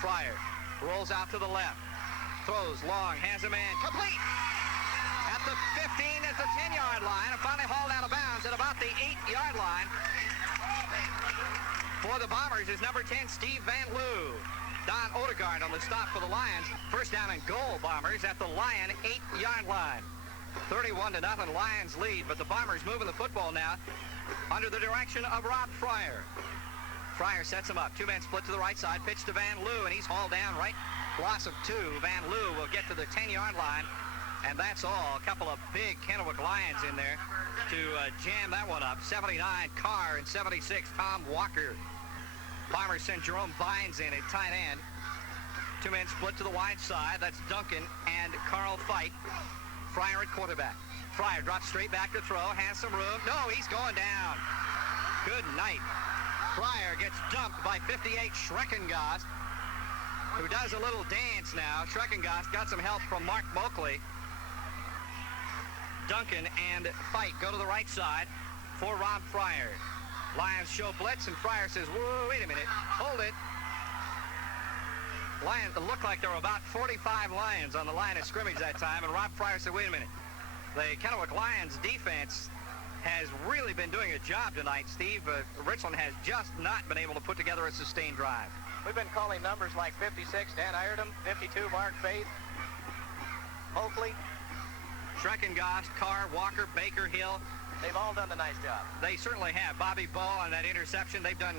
Fryer rolls out to the left. Throws long. Has a man. Complete! At the 15, at the 10-yard line. And finally hauled out of bounds at about the 8-yard line. For the Bombers is number 10, Steve Van Loo. Don Odegaard on the stop for the Lions. 1st down and goal, Bombers, at the Lion 8-yard line. 31-0, Lions lead, but the Bombers moving the football now under the direction of Rob Fryer. Fryer sets him up. 2-man split to the right side. Pitch to Van Loo, and he's hauled down right. Loss of 2. Van Loo will get to the 10-yard line And that's all. A couple of big Kennewick Lions in there to jam that one up. 79 Carr and 76 Tom Walker. Bombers send Jerome Vines in at tight end. Two men split to the wide side. That's Duncan and Carl Fight. Fryer at quarterback. Fryer drops straight back to throw. Has some room. No, he's going down. Good night. Fryer gets dumped by 58 Schreckengast, who does a little dance now. Schreckengast got some help from Mark Moakley. Duncan and Fight go to the right side for Rob Fryer. Lions show blitz, and Fryer says, whoa, wait a minute, hold it. Lions, it looked like there were about 45 Lions on the line of scrimmage that time, and Rob Fryer said, wait a minute. The Kennewick Lions defense has really been doing a job tonight, Steve. Richland has just not been able to put together a sustained drive. We've been calling numbers like 56, Dan Iredom, 52, Mark Faith, Oakley, Schreckengast, Carr, Walker, Baker, Hill. They've all done a nice job. They certainly have. Bobby Ball on that interception. They've done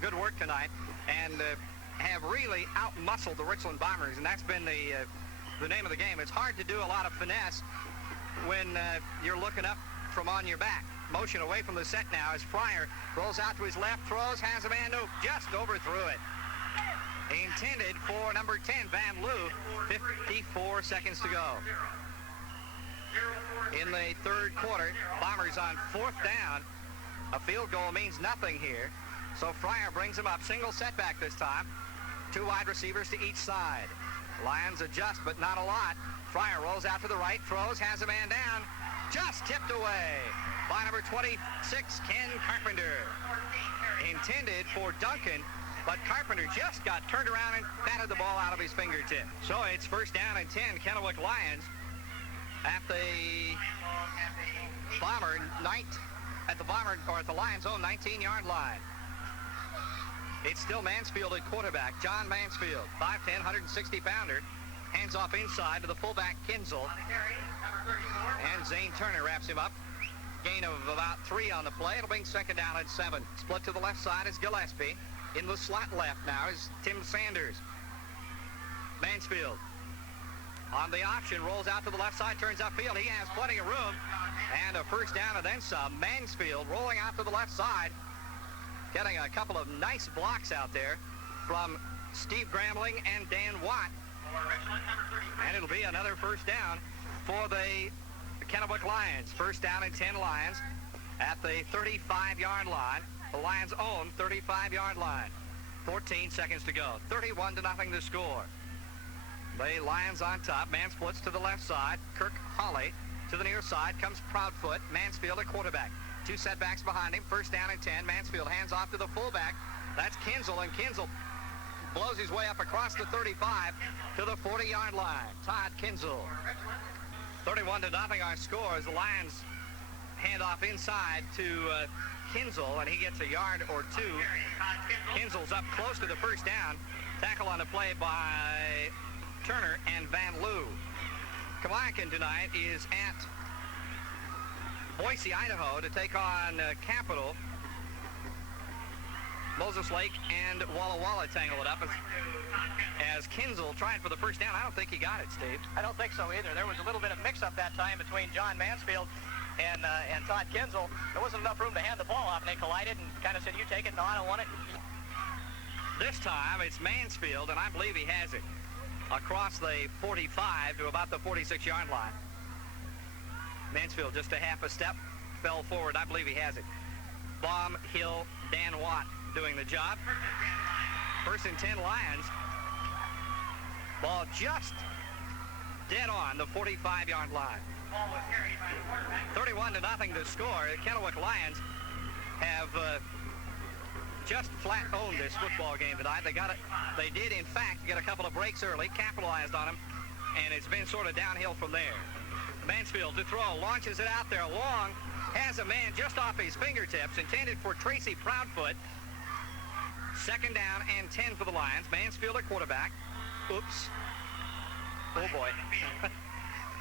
good work tonight and have really out-muscled the Richland Bombers, and that's been the name of the game. It's hard to do a lot of finesse when you're looking up from on your back. Motion away from the set now as Fryer rolls out to his left, throws, has a man, no, just overthrew it. Intended for number 10, Van Loo. 54 seconds to go. In the third quarter, Bombers on fourth down. A field goal means nothing here. So Fryer brings him up. Single setback this time. Two wide receivers to each side. Lions adjust, but not a lot. Fryer rolls out to the right, throws, has a man down. Just tipped away by number 26, Ken Carpenter. Intended for Duncan, but Carpenter just got turned around and batted the ball out of his fingertip. So it's first down and 10, Kennewick Lions at the Lions' own 19-yard line. It's still Mansfield at quarterback. John Mansfield, 5'10", 160-pounder. Hands off inside to the fullback, Kinzel. And Zane Turner wraps him up. Gain of about 3 on the play. It'll bring second down and 7. Split to the left side is Gillespie. In the slot left now is Tim Sanders. Mansfield on the option, rolls out to the left side, turns upfield. He has plenty of room. And a first down and then some. Mansfield rolling out to the left side. Getting a couple of nice blocks out there from Steve Gramling and Dan Watt. And it'll be another first down for the Kennewick Lions. First down and 10 Lions at the 35-yard line. The Lions' own 35-yard line. 14 seconds to go. 31-0 the score. The Lions on top. Man splits to the left side. Kirk Hawley to the near side. Comes Proudfoot. Mansfield at quarterback. Two setbacks behind him. First down and 10. Mansfield hands off to the fullback. That's Kinzel, and Kinzel blows his way up across the 35 to the 40-yard line. Todd Kinzel. 31-0 our score as the Lions hand off inside to Kinzel, and he gets a yard or two. Kinzel's up close to the first down. Tackle on the play by Turner and Van Loo. Kawaikan tonight is at Boise, Idaho to take on Capital. Moses Lake and Walla Walla tangle it up as Kinzel tried for the first down. I don't think he got it, Steve. I don't think so either. There was a little bit of mix-up that time between John Mansfield and Todd Kinzel. There wasn't enough room to hand the ball off, and they collided and kind of said, you take it. No, I don't want it. This time it's Mansfield, and I believe he has it, across the 45 to about the 46-yard line. Mansfield just a half a step, fell forward. I believe he has it. Baum, Hill, Dan Watt doing the job. First and 10 Lions. Ball just dead on the 45-yard line. 31-0 to score. The Kennewick Lions have just flat owned this football game tonight. They did, in fact, get a couple of breaks early, capitalized on them, and it's been sort of downhill from there. Mansfield to throw, launches it out there long, has a man just off his fingertips, intended for Tracy Proudfoot. Second down and 10 for the Lions. Mansfield at quarterback. Oops. Oh, boy.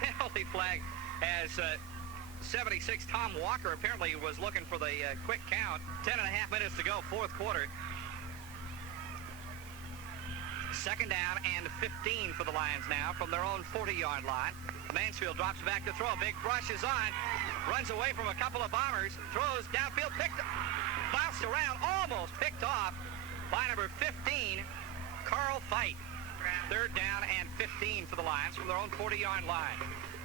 Penalty flag as 76 Tom Walker apparently was looking for the quick count. 10.5 minutes to go, fourth quarter. Second down and 15 for the Lions now from their own 40-yard line. Mansfield drops back to throw. Big rush is on. Runs away from a couple of Bombers. Throws downfield. Bounced around. Almost picked off by number 15, Carl Feit. Third down and 15 for the Lions from their own 40-yard line.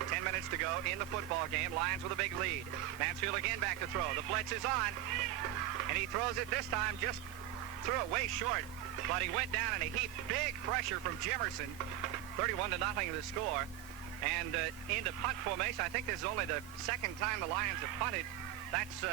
10 minutes to go in the football game. Lions with a big lead. Mansfield again back to throw. The blitz is on. And he throws it this time. Just threw it way short. But he went down in a heap. Big pressure from Jimerson. 31-0 the score. And into punt formation. I think this is only the second time the Lions have punted. That's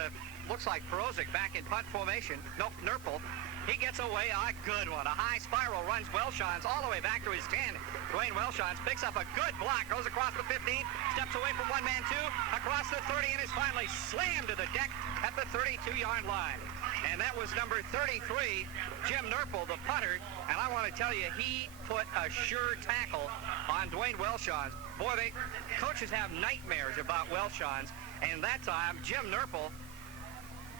looks like Perozic back in punt formation. Nope, Nurple. He gets away. A good one. A high spiral runs Welshons all the way back to his 10. Dwayne Welshons picks up a good block. Goes across the 15. Steps away from one man, two. Across the 30 and is finally slammed to the deck at the 32-yard line. And that was number 33, Jim Nurple, the punter. And I want to tell you, he put a sure tackle on Dwayne Welshons. Boy, coaches have nightmares about Welshons. And that time, Jim Nurple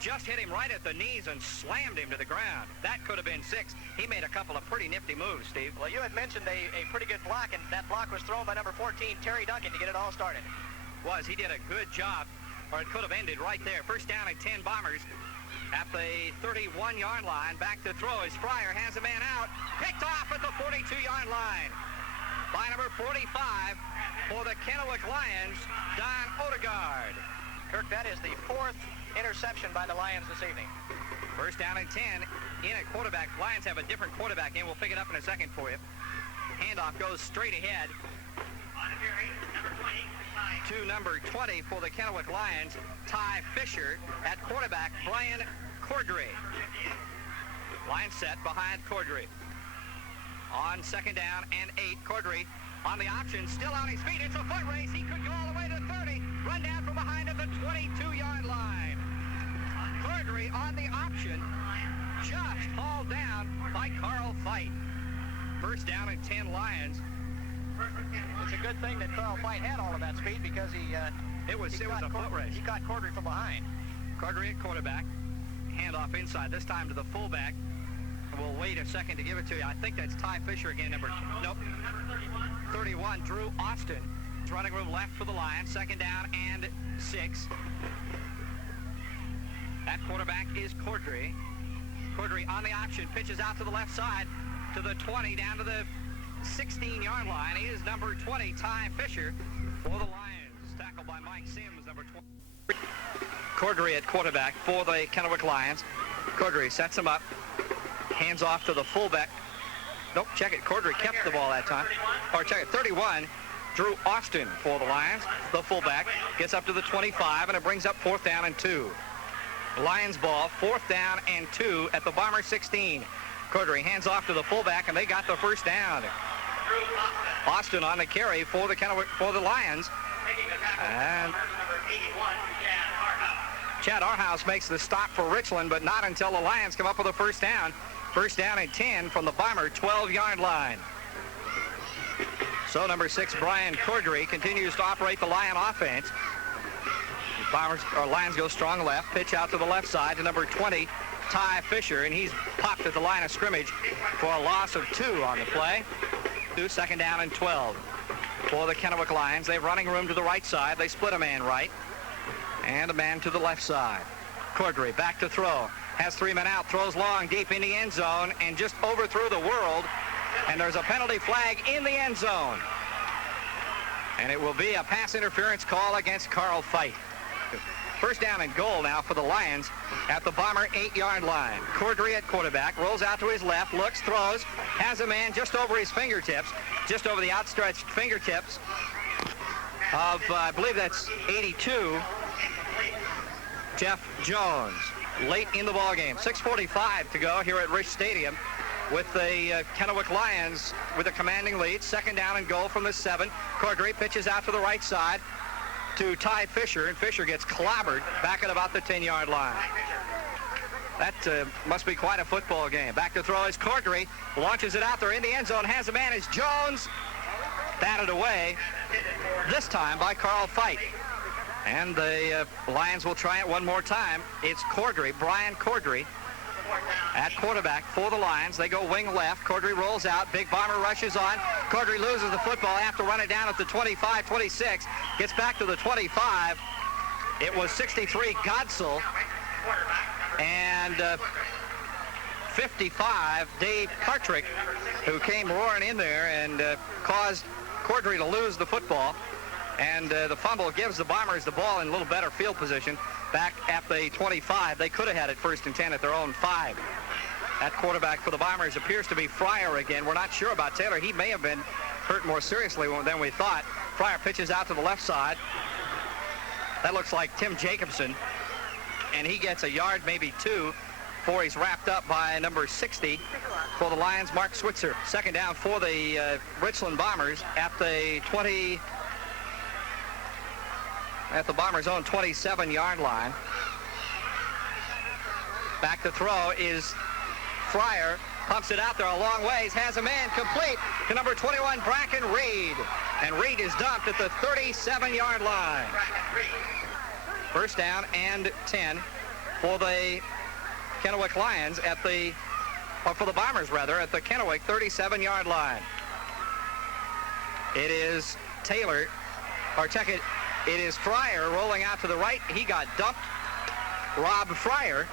just hit him right at the knees and slammed him to the ground. That could have been 6. He made a couple of pretty nifty moves, Steve. Well, you had mentioned a pretty good block, and that block was thrown by number 14, Terry Duncan, to get it all started. He did a good job, or it could have ended right there. First down and 10 Bombers at the 31-yard line. Back to throw as Fryer has a man out. Picked off at the 42-yard line by number 45 for the Kennewick Lions, Don Odegaard. Kirk, that is the 4th interception by the Lions this evening. First down and 10 in at quarterback. Lions have a different quarterback in. We'll pick it up in a second for you. Handoff goes straight ahead to number 20 for the Kennewick Lions, Ty Fisher. At quarterback, Brian Cordray. Line set behind Cordray. On second down and 8, Cordray on the option, still on his feet. It's a foot race. He could go all the way to 30. Run down from behind at the 22-yard line. Cordray on the option, just hauled down by Carl Feit. First down and 10 Lions. It's a good thing that Carl Feit had all of that speed, because it was a foot race. He caught Cordray from behind. Cordray at quarterback. Handoff inside, this time to the fullback. We'll wait a second to give it to you. I think that's Ty Fisher again, number 31, Drew Austin. Running room left for the Lions. Second down and 6. That quarterback is Cordray. Cordray on the option, pitches out to the left side to the 20, down to the 16-yard line. He is number 20, Ty Fisher, for the Lions. Tackled by Mike Sims, number 20. Cordray at quarterback for the Kennewick Lions. Cordray sets him up. Hands off to the fullback. Nope, check it. Cordray kept the ball that time. Or check it, 31. Drew Austin for the Lions. The fullback gets up to the 25, and it brings up 4th down and 2. Lions ball, 4th down and 2 at the Bomber 16. Cordray hands off to the fullback, and they got the first down. Austin on the carry for the Lions. And Chad Arhouse makes the stop for Richland, but not until the Lions come up with a first down. First down and 10 from the Bomber 12-yard line. So number 6, Brian Cordray, continues to operate the Lion offense. Lions go strong left, pitch out to the left side to number 20, Ty Fisher, and he's popped at the line of scrimmage for a loss of 2 on the play. 2nd down and 12 for the Kennewick Lions. They have running room to the right side. They split a man right and a man to the left side. Cordray back to throw. Has 3 men out, throws long, deep in the end zone, and just overthrew the world. And there's a penalty flag in the end zone. And it will be a pass interference call against Carl Feit. First down and goal now for the Lions at the Bomber 8-yard line. Cordray at quarterback, rolls out to his left, looks, throws, has a man just over his fingertips, just over the outstretched fingertips of, I believe that's 82, Jeff Jones. Late in the ballgame. 6:45 to go here at Rich Stadium with the Kennewick Lions with a commanding lead. 2nd down and goal from the 7. Cordray pitches out to the right side to Ty Fisher, and Fisher gets clobbered back at about the 10-yard line. That must be quite a football game. Back to throw is Cordray. Launches it out there in the end zone. Has a man is Jones. Batted away, this time by Carl Feit. And the Lions will try it one more time. It's Cordray, Brian Cordray, At quarterback for the Lions. They go wing left. Cordry rolls out. Big Bomber rushes on. Cordry loses the football after running down at the 25, 26. Gets back to the 25. It was 63 Godsell. And 55 Dave Partrick, who came roaring in there and caused Cordry to lose the football. And the fumble gives the Bombers the ball in a little better field position back at the 25. They could have had it 1st and 10 at their own 5. At quarterback for the Bombers appears to be Fryer again. We're not sure about Taylor. He may have been hurt more seriously than we thought. Fryer pitches out to the left side. That looks like Tim Jacobson. And he gets a yard, maybe 2, before he's wrapped up by number 60 for the Lions, Mark Switzer. 2nd down for the Richland Bombers at the 20, at the Bombers' own 27-yard line. Back to throw is Fryer. Pumps it out there a long ways. Has a man complete to number 21, Bracken Reed. And Reed is dumped at the 37-yard line. 1st down and 10 for the Kennewick Lions at the, or for the Bombers rather, at the Kennewick 37-yard line. It is Taylor, or check it, it is Fryer rolling out to the right. He got dumped. Rob Fryer.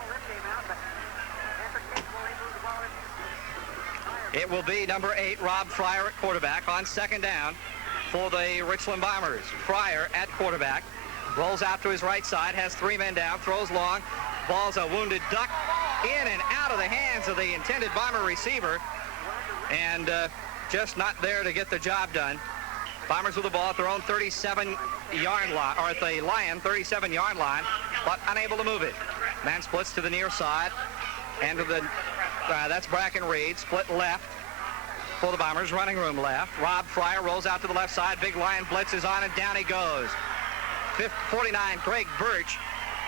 It will be number 8, Rob Fryer at quarterback on 2nd down for the Richland Bombers. Fryer at quarterback. Rolls out to his right side, has 3 men down, throws long. Ball's a wounded duck in and out of the hands of the intended Bomber receiver. And just not there to get the job done. Bombers with the ball at their own 37-yard line, or at the Lion 37-yard line, but unable to move it. Man splits to the near side, and to the, that's Bracken Reed, split left for the Bombers, running room left. Rob Fryer rolls out to the left side. Big Lion blitzes on, and down he goes. 49, Greg Birch,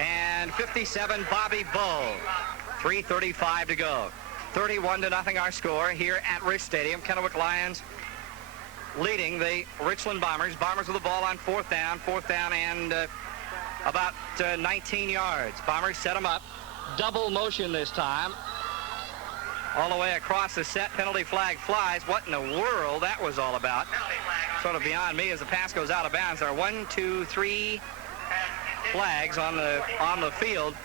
and 57, Bobby Bowe. 3:35 to go. 31-0 our score here at Rich Stadium. Kennewick Lions leading the Richland Bombers. Bombers with the ball on 4th down and about 19 yards. Bombers set them up. Double motion this time. All the way across the set. Penalty flag flies. What in the world that was all about? Sort of beyond me as the pass goes out of bounds. There are 1, 2, 3 flags on the field.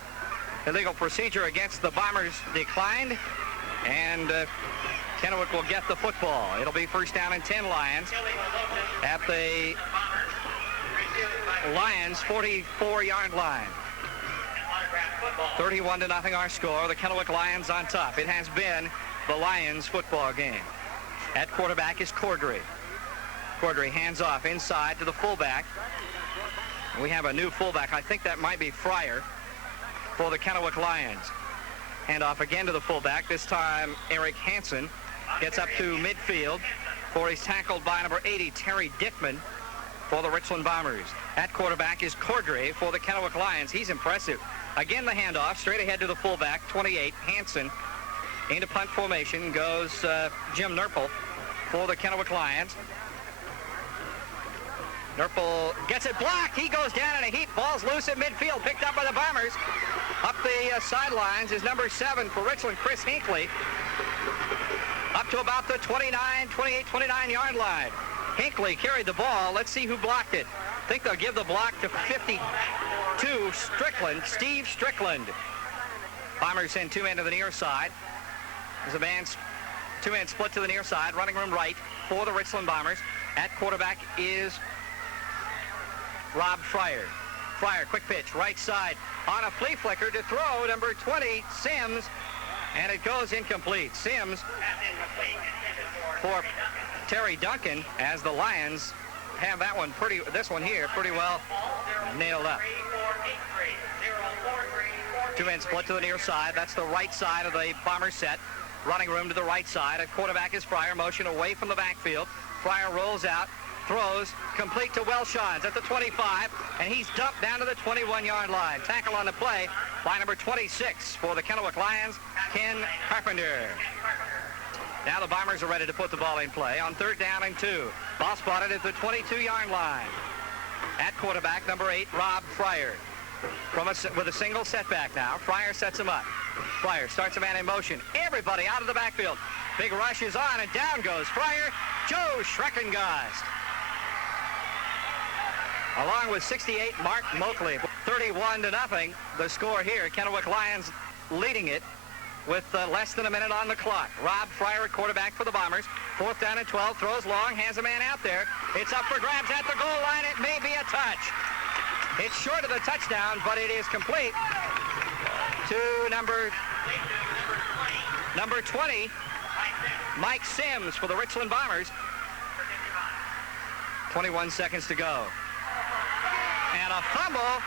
Illegal procedure against the Bombers declined, and Kennewick will get the football. It'll be 1st down and 10 Lions at the Lions 44-yard line. 31-0 our score. The Kennewick Lions on top. It has been the Lions football game. At quarterback is Cordry. Cordry hands off inside to the fullback. We have a new fullback. I think that might be Fryer for the Kennewick Lions. Hand off again to the fullback. This time Eric Hansen gets up to midfield for he's tackled by number 80, Terry Dickman for the Richland Bombers. At quarterback is Cordray for the Kennewick Lions. He's impressive. Again the handoff straight ahead to the fullback, 28, Hansen. Into punt formation goes Jim Nurple for the Kennewick Lions. Nurple gets it blocked. He goes down in a heap. Ball's loose at midfield, picked up by the Bombers. Up the sidelines is number 7 for Richland, Chris Hinckley. Up to about the 28, 29-yard line. Hinckley carried the ball. Let's see who blocked it. I think they'll give the block to 52, Strickland, Steve Strickland. Bombers send 2 men to the near side. There's a man, 2-man split to the near side, running room right for the Richland Bombers. At quarterback is Rob Fryer. Fryer, quick pitch, right side on a flea flicker to throw, number 20, Sims, and it goes incomplete. Sims for Terry Duncan, as the Lions have that one this one here pretty well nailed up. 2-man split to the near side. That's the right side of the Bomber set. Running room to the right side. At quarterback is Fryer, motion away from the backfield. Fryer rolls out, throws, complete to Welshons at the 25, and he's dumped down to the 21-yard line. Tackle on the play by number 26 for the Kennewick Lions, Ken Carpenter. Now the Bombers are ready to put the ball in play on 3rd down and 2. Ball spotted at the 22-yard line. At quarterback, number 8, Rob Fryer. With a single setback now, Fryer sets him up. Fryer starts a man in motion. Everybody out of the backfield. Big rush is on, and down goes Fryer. Joe Schreckengast. Along with 68, Mark Moakley. 31-0, the score here. Kennewick Lions leading it with less than a minute on the clock. Rob Fryer at quarterback for the Bombers. 4th down and 12, throws long, hands a man out there. It's up for grabs at the goal line. It may be a touch. It's short of the touchdown, but it is complete to number 20, Mike Sims for the Richland Bombers. 21 seconds to go. And a fumble,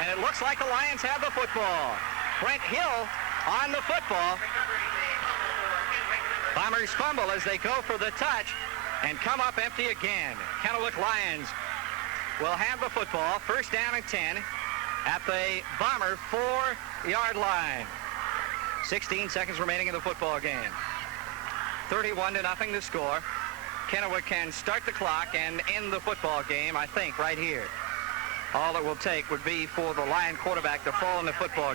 and it looks like the Lions have the football. Brent Hill on the football. Bombers fumble as they go for the touch and come up empty again. Kennewick Lions will have the football. 1st down and 10 at the Bomber 4-yard line. 16 seconds remaining in the football game. 31-0 the score. Kennewick can start the clock and end the football game, I think, right here. All it will take would be for the Lion quarterback to fall in the football.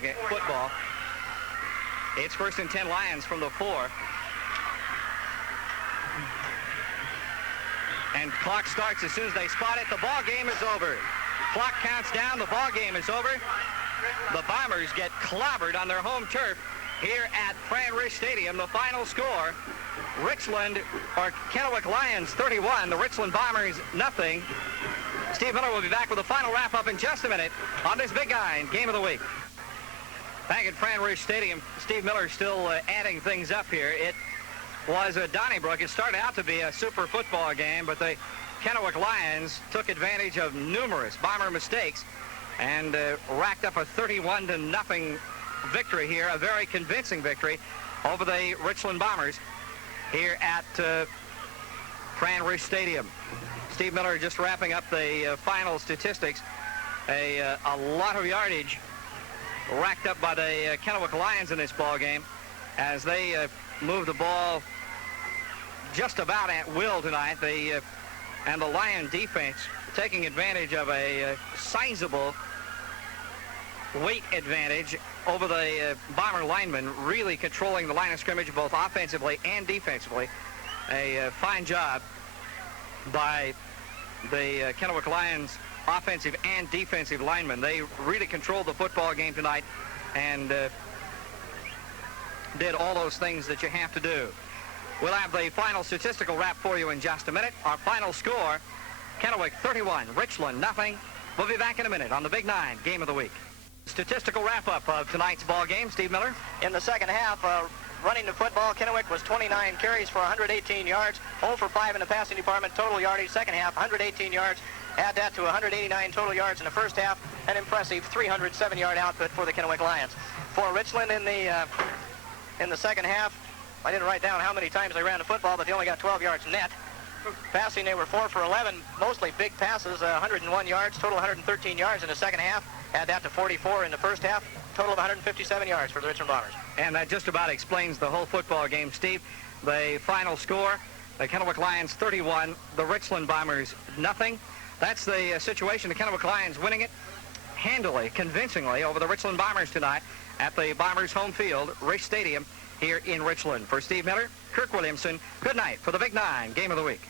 It's 1st and 10 Lions from the 4. And clock starts as soon as they spot it. The ball game is over. Clock counts down. The ball game is over. The Bombers get clobbered on their home turf here at Fran Risch Stadium. The final score, Kennewick Lions 31, the Richland Bombers nothing. Steve Miller will be back with a final wrap-up in just a minute on this Big Nine Game of the Week. Back at Fran Risch Stadium, Steve Miller still adding things up here. It was Donnybrook. It started out to be a super football game, but the Kennewick Lions took advantage of numerous Bomber mistakes and racked up a 31-0 victory here, a very convincing victory over the Richland Bombers here at Fran Risch Stadium. Steve Miller just wrapping up the final statistics. A lot of yardage racked up by the Kennewick Lions in this ball game as they move the ball just about at will tonight. And the Lion defense taking advantage of a sizable weight advantage over the Bomber linemen, really controlling the line of scrimmage both offensively and defensively. A fine job by the Kennewick Lions offensive and defensive linemen. They really controlled the football game tonight and did all those things that you have to do. We'll have the final statistical wrap for you in just a minute. Our final score, Kennewick 31, Richland nothing. We'll be back in a minute on the Big Nine Game of the Week. Statistical wrap-up of tonight's ball game. Steve Miller. In the second half, running the football, Kennewick was 29 carries for 118 yards, 0 for 5 in the passing department, total yardage. Second half, 118 yards. Add that to 189 total yards in the first half. An impressive 307-yard output for the Kennewick Lions. For Richland in the second half, I didn't write down how many times they ran the football, but they only got 12 yards net. Passing, they were 4 for 11, mostly big passes, 101 yards, total 113 yards in the second half. Add that to 44 in the first half, total of 157 yards for the Richland Bombers. And that just about explains the whole football game, Steve. The final score, the Kennewick Lions 31, the Richland Bombers nothing. That's the situation. The Kennewick Lions winning it handily, convincingly over the Richland Bombers tonight at the Bombers' home field, Risch Stadium, here in Richland. For Steve Miller, Kirk Williamson, good night for the Big Nine Game of the Week.